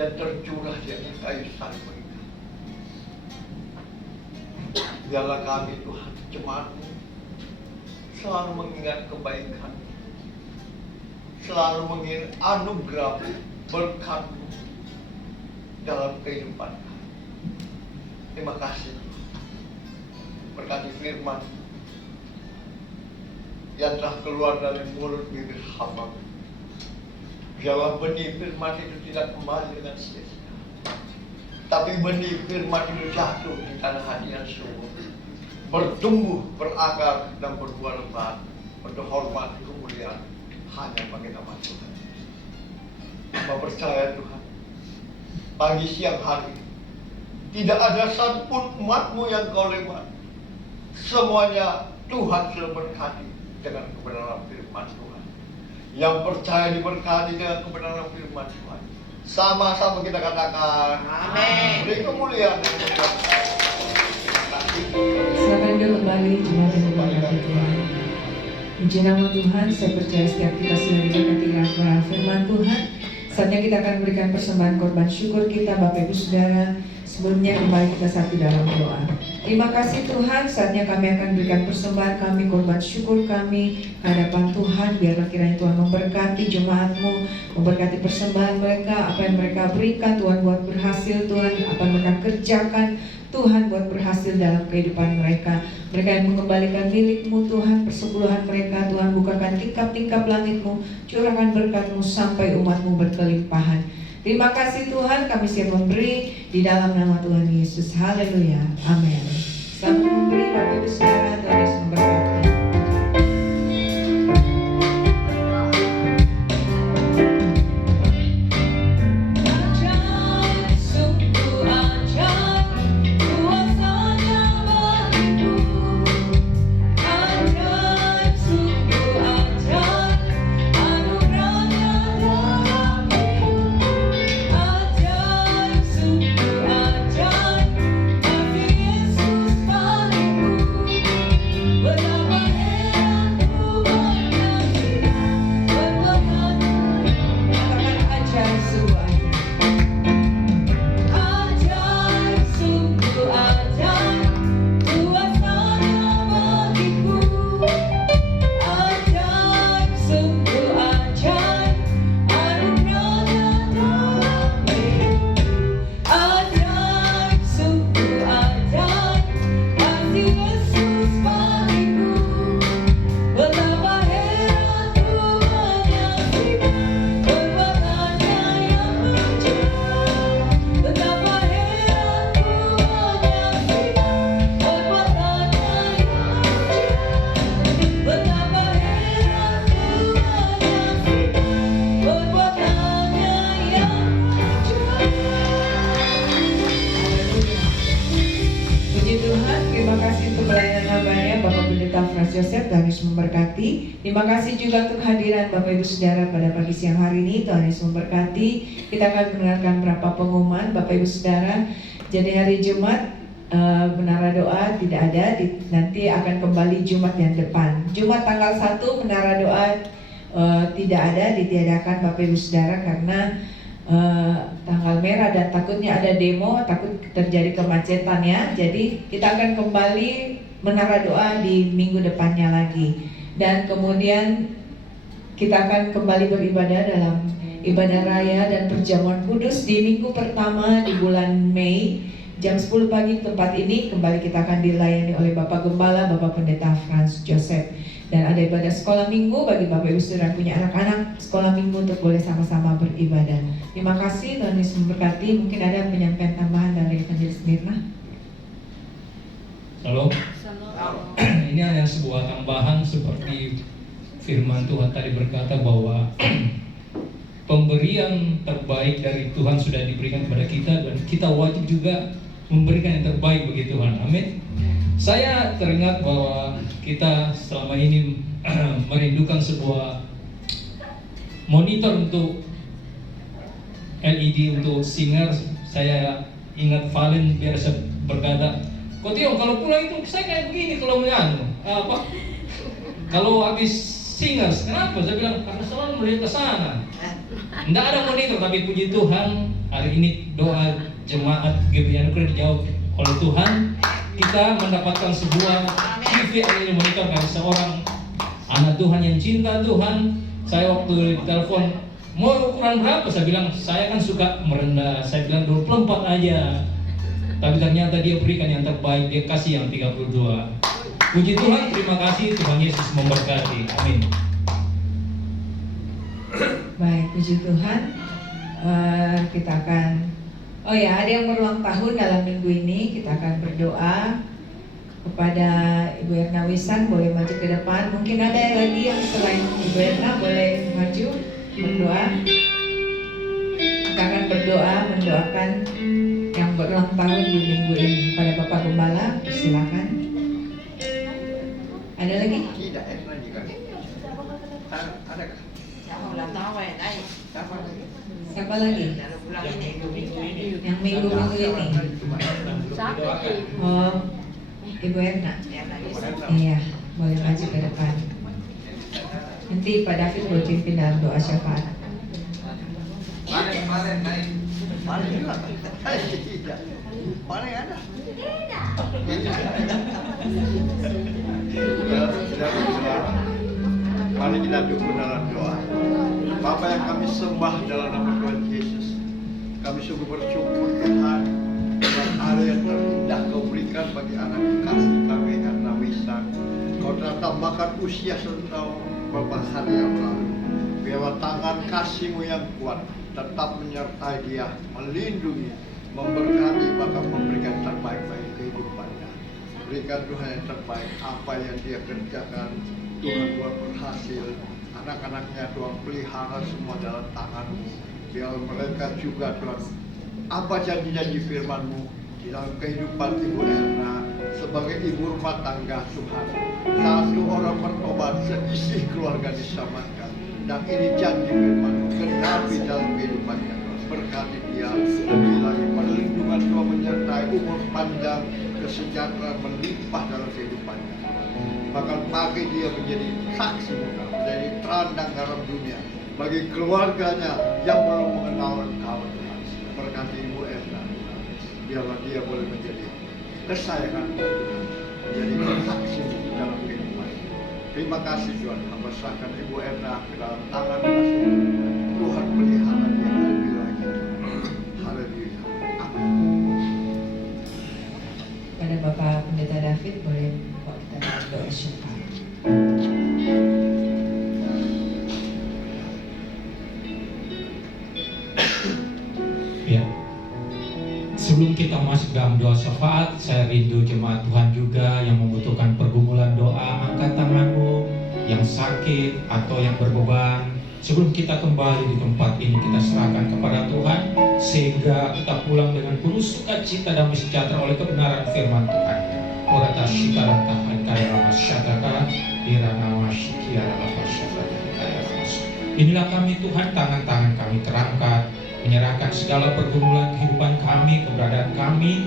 yang tercurah di atas kayu salib. Biarlah kami Tuhan, jemaat-Mu, selalu mengingat kebaikan, selalu mengingat anugerah berkat-Mu dalam kehidupan kami. Terima kasih Tuhan. Berkati firman yang telah keluar dari mulut bibir hamba. Biarlah benih firman itu tidak kembali dengan sia-sia, tapi benih firman itu jatuh di tanah hati yang subur, bertumbuh, berakar, dan berbuah lebat untuk hormat kemuliaan hanya bagi nama Tuhan. Hamba percaya Tuhan, pagi siang hari tidak ada satupun umat-Mu yang Kau lewat. Semuanya Tuhan sudah berkati dengan kebenaran firman Tuhan. Yang percaya diberkati dengan kebenaran firman Tuhan. Sama-sama kita katakan amin. Beri kemuliaan. Silakan duduk kembali, jemaat yang diberkati Tuhan. Puji nama Tuhan, saya percaya setiap kita sudah diberkati dengan kebenaran firman Tuhan. Saatnya kita akan berikan persembahan korban syukur kita, Bapak Ibu Saudara. Sebelumnya kembali kita satu dalam doa. Terima kasih Tuhan, saatnya kami akan berikan persembahan kami, korban syukur kami ke hadapan Tuhan. Biarlah kiranya Tuhan memberkati jemaat-Mu, memberkati persembahan mereka, apa yang mereka berikan Tuhan buat berhasil, Tuhan apa yang mereka kerjakan Tuhan buat berhasil dalam kehidupan mereka. Mereka yang mengembalikan milik-Mu Tuhan, persepuluhan mereka Tuhan, bukakan tingkap-tingkap langit-Mu, curahkan berkat-Mu sampai umat-Mu berkelimpahan. Terima kasih Tuhan, kami siap memberi di dalam nama Tuhan Yesus. Haleluya. Amin. Selamat memberi Bapak Ibu Saudara, Tuhan Yesus memberkati. Terima kasih juga untuk kehadiran Bapak Ibu Saudara pada pagi siang hari ini. Tuhan Yesus memberkati. Kita akan mendengarkan beberapa pengumuman Bapak Ibu Saudara. Jadi hari Jumat menara doa tidak ada, nanti akan kembali Jumat yang depan. Jumat tanggal 1 menara doa tidak ada, ditiadakan Bapak Ibu Saudara karena tanggal merah dan takutnya ada demo, takut terjadi kemacetan ya. Jadi kita akan kembali menara doa di minggu depannya lagi. Dan kemudian kita akan kembali beribadah dalam ibadah raya dan perjamuan kudus di minggu pertama di bulan Mei. Jam 10 pagi tempat ini kembali kita akan dilayani oleh Bapak Gembala, Bapak Pendeta Franz Joseph. Dan ada ibadah sekolah minggu bagi Bapak Ibu Saudara punya anak-anak sekolah minggu untuk boleh sama-sama beribadah. Terima kasih, Tuhan Yesus memberkati. Mungkin ada penyampaian tambahan dari Evangelis Mirna. Halo. Ini hanya sebuah tambahan seperti firman Tuhan tadi berkata bahwa pemberian terbaik dari Tuhan sudah diberikan kepada kita dan kita wajib juga memberikan yang terbaik bagi Tuhan. Amin. Saya teringat bahwa kita selama ini merindukan sebuah monitor untuk LED untuk singer. Saya ingat Valen biasa berkata, Kotiong, kalau pulang itu saya kayak begini kalau kalau habis singers, kenapa? Saya bilang karena selalu melihat ke sana. Tidak ada monitor, tapi puji Tuhan hari ini doa jemaat GBI Anugerah dijawab oleh Tuhan. Kita mendapatkan sebuah TV LED monitor dari seorang anak Tuhan yang cinta Tuhan. Saya waktu ditelepon, mau ukuran berapa? Saya bilang, saya kan suka merendah. Saya bilang 24 aja. Tapi ternyata dia berikan yang terbaik, dia kasih yang 32. Puji Tuhan, terima kasih, Tuhan Yesus memberkati. Amin. Baik, puji Tuhan. Kita akan, oh ya, ada yang berulang tahun dalam minggu ini. Kita akan berdoa kepada Ibu Erna Wisan. Boleh maju ke depan. Mungkin ada lagi yang selain Ibu Erna, boleh maju berdoa. Kita akan berdoa mendoakan yang berulang tahun di minggu ini. Pada Bapak Gembala, silakan. Ada lagi? Tidak, Erna juga. Adakah? Siapa lagi? Yang minggu-minggu ini? Oh, Ibu Erna. Iya, boleh maju ke depan. Nanti Pak David boleh pimpin dalam doa syafaat. Kemarin naik. Mana juga? Tidak. Mana yang ada? Mari kita dukung dalam doa. Bapa yang kami sembah dalam nama Tuhan Yesus, kami sungguh bersyukur Tuhan dengan hari yang terindah Kau berikan bagi anak kasih kami Erna Wisan. Kau telah tambahkan usia 1 tahun beberapa hari yang lalu. Biarlah tangan kasih-Mu yang kuat tetap menyertai dia, melindungi, memberkati, bahkan memberikan terbaik bagi kehidupannya. Berikan Tuhan yang terbaik, apa yang dia kerjakan Tuhan buat berhasil. Anak-anaknya Tuhan pelihara semua dalam tangan-Mu. Biar mereka juga Tuhan, apa janji-janji firman-Mu di dalam kehidupan Ibu Erna sebagai ibu rumah tangga Tuhan. Satu orang bertobat, seisi keluarga diselamatkan. Dan ini janji firman-Mu genapi dalam kehidupannya. Berkati dia, lebih lagi perlindungan Tuhan menyertai, umur panjang, kesejahteraan melimpah dalam kehidupannya. Bahkan pakai dia menjadi saksi muka, menjadi terang dan garam dunia bagi keluarganya yang belum mengenal Engkau Tuhan. Berkati Ibu Erna, biarlah dia boleh menjadi kesayangan Tuhan, menjadi saksi dalam kehidupannya. Terima kasih Tuhan, hamba serahkan Ibu Erna ke dalam tangan kasih Tuhan, pelihara dia lebih lagi. Haleluya. Amin. Pada Bapak Pendeta David, boleh kita doa syafaat. Ya. Sebelum kita masuk dalam doa syafaat, saya rindu jemaat Tuhan juga yang membutuhkan pergumulan doa. Angkat tanganmu yang sakit atau yang berbeban. Sebelum kita kembali di tempat ini, kita serahkan kepada Tuhan sehingga kita pulang dengan penuh sukacita dan sejahtera oleh kebenaran firman Tuhan. Orata shikara tahan kaya lama syataka irana masyikiara lama syataka kaya lama. Inilah kami Tuhan, tangan-tangan kami terangkat, menyerahkan segala pergumulan kehidupan kami, keberadaan kami,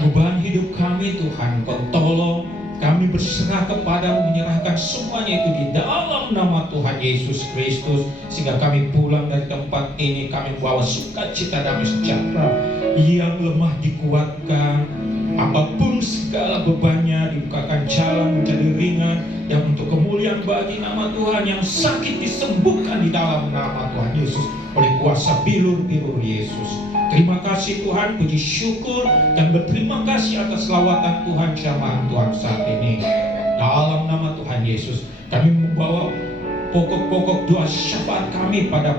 beban hidup kami Tuhan. Kau tolong kami berserah kepadamu, menyerahkan semuanya itu di dalam nama Tuhan Yesus Kristus, sehingga kami pulang dari tempat ini, kami bawa sukacita damai sejahtera. Yang lemah dikuatkan, apapun segala bebannya dibukakan jalan menjadi ringan, dan untuk kemuliaan bagi nama Tuhan. Yang sakit disembuhkan di dalam nama Tuhan Yesus oleh kuasa bilur-bilur Yesus. Terima kasih Tuhan, puji syukur dan berterima kasih atas lawatan Tuhan, jamaah Tuhan saat ini. Dalam nama Tuhan Yesus, kami membawa pokok-pokok doa syafaat kami pada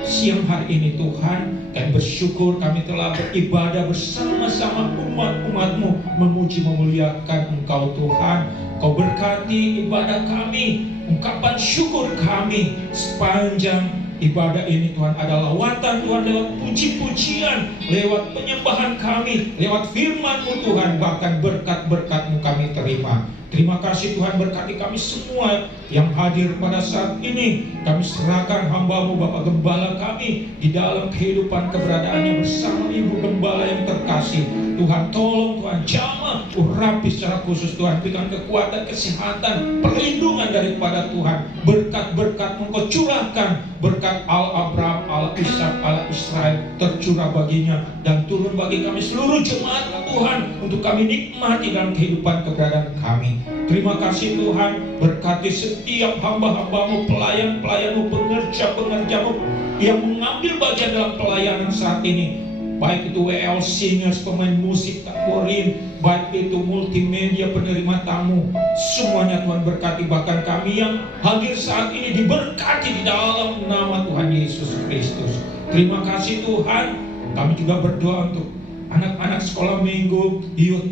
siang hari ini Tuhan. Kami bersyukur kami telah beribadah bersama-sama umat-umat-Mu, memuji memuliakan Engkau Tuhan. Kau berkati ibadah kami, ungkapan syukur kami sepanjang ibadah ini Tuhan. Ada lawatan Tuhan lewat puji-pujian, lewat penyembahan kami, lewat firman-Mu Tuhan, bahkan berkat-berkat-Mu kami terima. Terima kasih Tuhan, berkati kami semua yang hadir pada saat ini. Kami serahkan hamba-Mu Bapak Gembala kami di dalam kehidupan keberadaannya bersama Ibu Gembala yang terkasih. Tuhan tolong, Tuhan jamah urapi secara khusus Tuhan, berikan kekuatan, kesehatan, perlindungan daripada Tuhan. Berkat-berkat Engkau curahkan, berkat Al-Abraham, Al-Ishak, Al-Israel tercurah baginya dan turun bagi kami seluruh jemaat Tuhan, untuk kami nikmati dalam kehidupan keberadaan kami. Terima kasih Tuhan, berkati setiap hamba-hambamu, pelayan-pelayanmu, pengerja-pengerjamu yang mengambil bagian dalam pelayanan saat ini. Baik itu WL Singers, pemain musik, takborin, baik itu multimedia, penerima tamu, semuanya Tuhan berkati. Bahkan kami yang hadir saat ini diberkati di dalam nama Tuhan Yesus Kristus. Terima kasih Tuhan. Kami juga berdoa untuk anak-anak sekolah minggu, youth,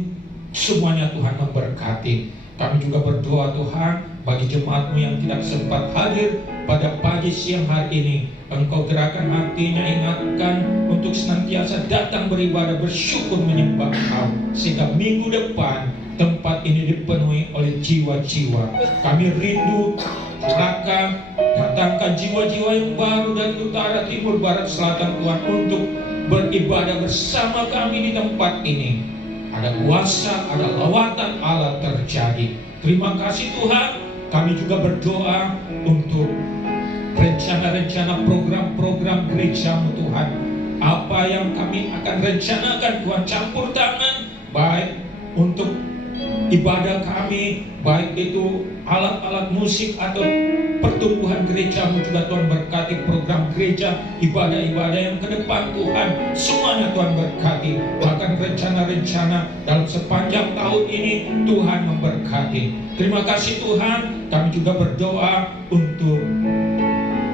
semuanya Tuhan memberkati. Kami juga berdoa Tuhan bagi jemaat-Mu yang tidak sempat hadir pada pagi siang hari ini. Engkau gerakan hatinya, ingatkan untuk senantiasa datang beribadah, bersyukur menyembah Engkau, sehingga minggu depan tempat ini dipenuhi oleh jiwa-jiwa. Kami rindu, curahkan, datangkan jiwa-jiwa yang baru dari utara, timur, barat, selatan Tuhan, untuk beribadah bersama kami di tempat ini. Ada kuasa, ada lawatan Allah terjadi. Terima kasih Tuhan. Kami juga berdoa untuk rencana-rencana program-program gereja-Mu Tuhan. Apa yang kami akan rencanakan Tuhan, campur tangan, baik untuk ibadah kami, baik itu alat-alat musik atau pertumbuhan gereja-Mu juga Tuhan berkati program gereja, ibadah-ibadah yang ke depan Tuhan, semuanya Tuhan berkati. Bahkan rencana-rencana dalam sepanjang tahun ini Tuhan memberkati. Terima kasih Tuhan. Kami juga berdoa untuk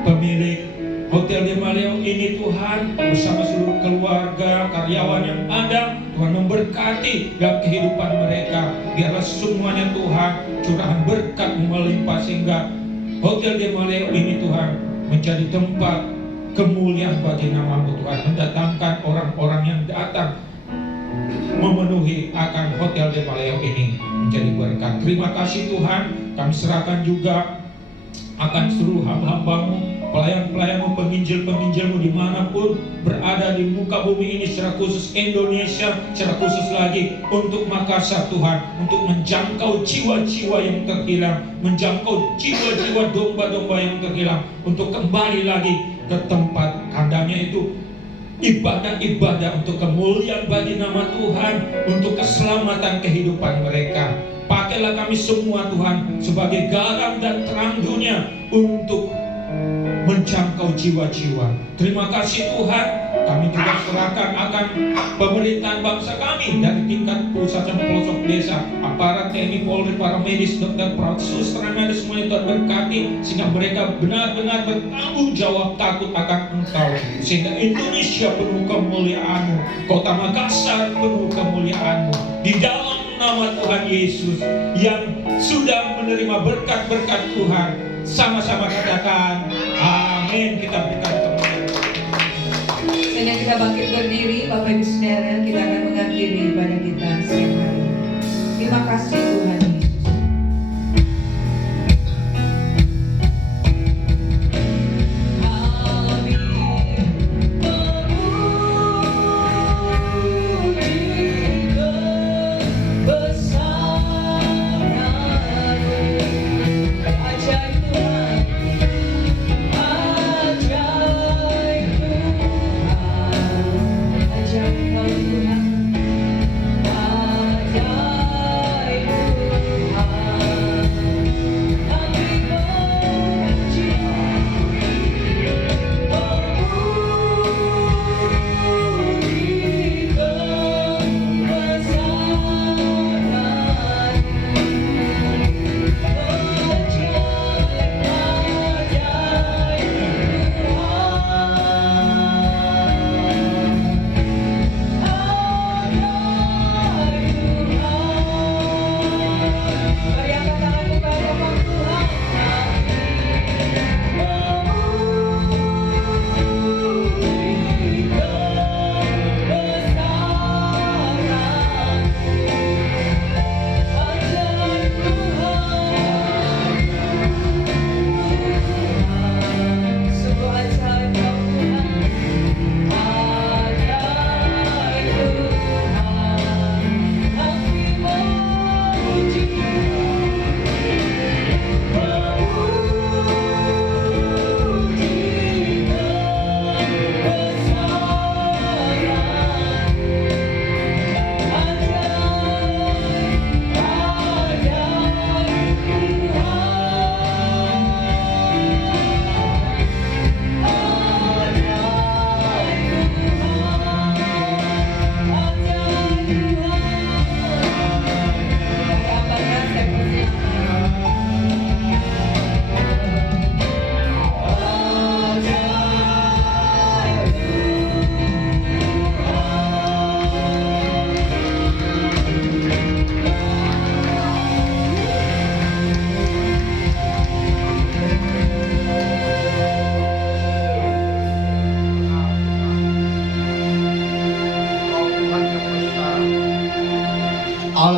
pemilik Hotel de Maleo ini Tuhan, bersama seluruh keluarga, karyawan yang ada, Tuhan memberkati dalam kehidupan mereka. Biarlah semuanya Tuhan, curahan berkat melimpah, sehingga Hotel de Maleo ini Tuhan menjadi tempat kemuliaan bagi nama-Mu Tuhan, mendatangkan orang-orang yang datang memenuhi akan Hotel de Maleo ini menjadi berkat. Terima kasih Tuhan. Kami serahkan juga akan seluruh hamba-hamba-Mu, pelayan-pelayan-Mu, penginjil-penginjil-Mu dimanapun berada di muka bumi ini, secara khusus Indonesia, secara khusus lagi untuk Makassar Tuhan, untuk menjangkau jiwa-jiwa yang terhilang, menjangkau jiwa-jiwa domba-domba yang terhilang, untuk kembali lagi ke tempat kandangnya itu. Ibadah-ibadah untuk kemuliaan bagi nama Tuhan, untuk keselamatan kehidupan mereka. Pakailah kami semua Tuhan sebagai garam dan terang dunia untuk menjangkau jiwa-jiwa. Terima kasih Tuhan. Kami juga serahkan akan pemerintahan bangsa kami dari tingkat pusat sampai pelosok desa, aparat TNI, Polri, para medis, dokter, perawat, suster, medis, semuanya Tuhan berkati, sehingga mereka benar-benar bertanggung jawab takut akan Engkau, sehingga Indonesia penuh kemuliaan-Mu, Kota Makassar penuh kemuliaan-Mu. Di dalam nama Tuhan Yesus yang sudah menerima berkat-berkat Tuhan, sama-sama katakan amin. Kita berikan tepuk tangan. Sehingga kita bangkit berdiri, Bapak Ibu Saudara, kita akan mengakhiri ibadah kita siang hari ini. Terima kasih Tuhan Yesus.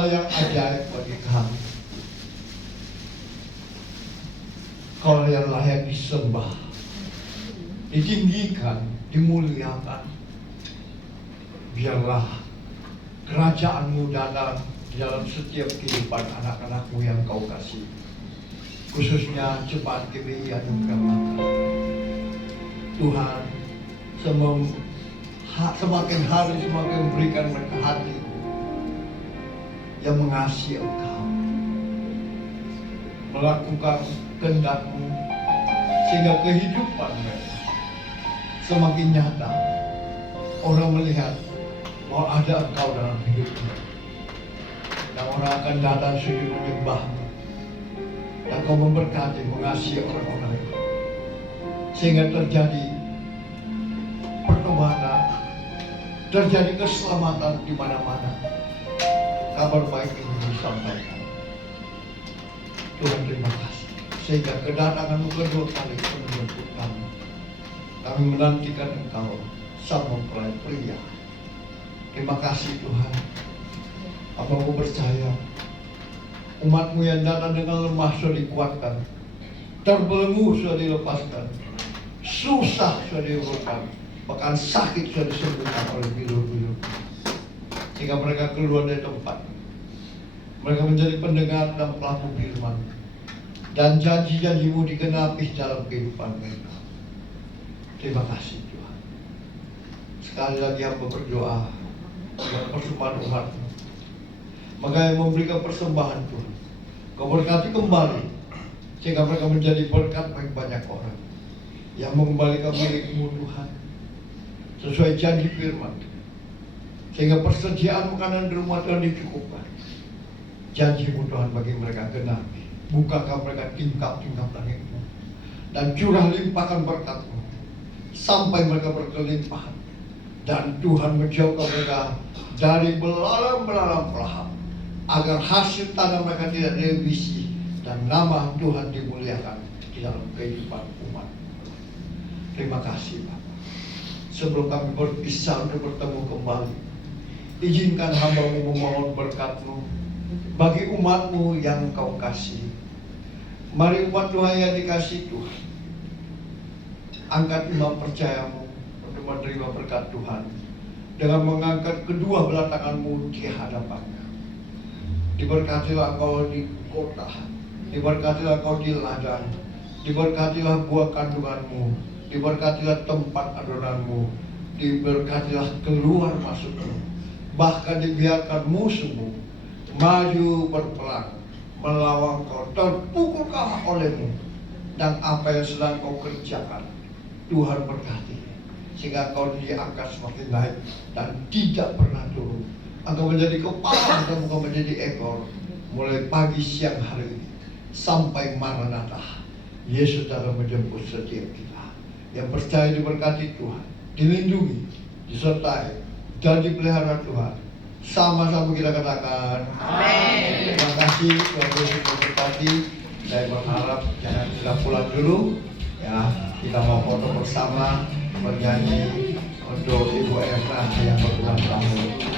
yang ajaib bagi kami. Kau yang layak disembah, ditinggikan, dimuliakan. Biarlah kerajaan-Mu datang di dalam setiap kehidupan anak-anak-Mu yang Kau kasih. Khususnya cepat GBI anugerahkan. Tuhan, semakin hari semakin berikan mereka hati yang mengasihi Engkau, melakukan kehendak-Mu, sehingga kehidupan mereka semakin nyata. Orang melihat bahwa ada Engkau dalam hidupnya, dan orang akan datang sujud menyembah-Mu, dan Kau memberkati, mengasihi orang-orang itu, sehingga terjadi pertemanan, terjadi keselamatan di mana-mana. Kabar baik ini disampaikan. Tuhan, terima kasih, sehingga kedatangan-Mu kedua kali menjemput kami. Kami menantikan Engkau sang mempelai pria. Terima kasih Tuhan. Hamba-Mu percaya umat-Mu yang datang dengan lemah sudah dikuatkan, terbelenggu sudah dilepaskan, susah sudah diurutkan, bahkan sakit sudah disembuhkan oleh bilur-bilur, sehingga mereka keluar dari tempat. Mereka menjadi pendengar dan pelaku firman, dan janji-janji-Mu digenapi dalam kehidupan mereka. Terima kasih Tuhan. Sekali lagi hamba berdoa dengan persembahan umat-Mu, maka yang memberikan persembahan Tuhan, Kau berkati kembali, sehingga mereka menjadi berkat bagi banyak orang yang mengembalikan milik-Mu Tuhan, sesuai janji firman, sehingga persediaan makanan di rumah Tuhan dicukupkan. Janji-Mu Tuhan bagi mereka genapi. Bukakan mereka tingkap-tingkap langit-Mu, dan curah limpahkan berkat-Mu sampai mereka berkelimpahan, dan Tuhan menjauhkan mereka dari belalang-belalang pelahap, agar hasil tanah mereka tidak direvisi, dan nama Tuhan dimuliakan di dalam kehidupan umat. Terima kasih Bapak. Sebelum kami berpisah untuk bertemu kembali, izinkan hamba-Mu memohon berkat-Mu bagi umat-Mu yang Kau kasih. Mari umat Tuhan yang dikasih Tuhan, angkat imam percaya-Mu untuk menerima berkat Tuhan dengan mengangkat kedua belah tangan-Mu di hadapannya. Diberkatilah Engkau di kota, diberkatilah Engkau di ladang, diberkatilah buah kandungan-Mu, diberkatilah tempat adonan-Mu, diberkatilah keluar masuk-Mu, bahkan dibiarkan musuh-Mu maju berperang melawan Kau, terpukul kalah oleh-Mu, dan apa yang sedang Kau kerjakan, Tuhan berkati, sehingga Kau diangkat semakin naik dan tidak pernah turun. Engkau menjadi kepala dan bukan menjadi ekor, mulai pagi siang hari sampai Maranatha. Yesus datang menjemput setiap kita yang percaya, diberkati Tuhan, dilindungi, disertai, dan dipelihara Tuhan. Sama-sama kita katakan amin. Terima kasih Tuhan Yesus memberkati. Saya berharap jangan kita pulang dulu ya, kita mau foto bersama, bernyanyi untuk Ibu Erna yang berulang tahun.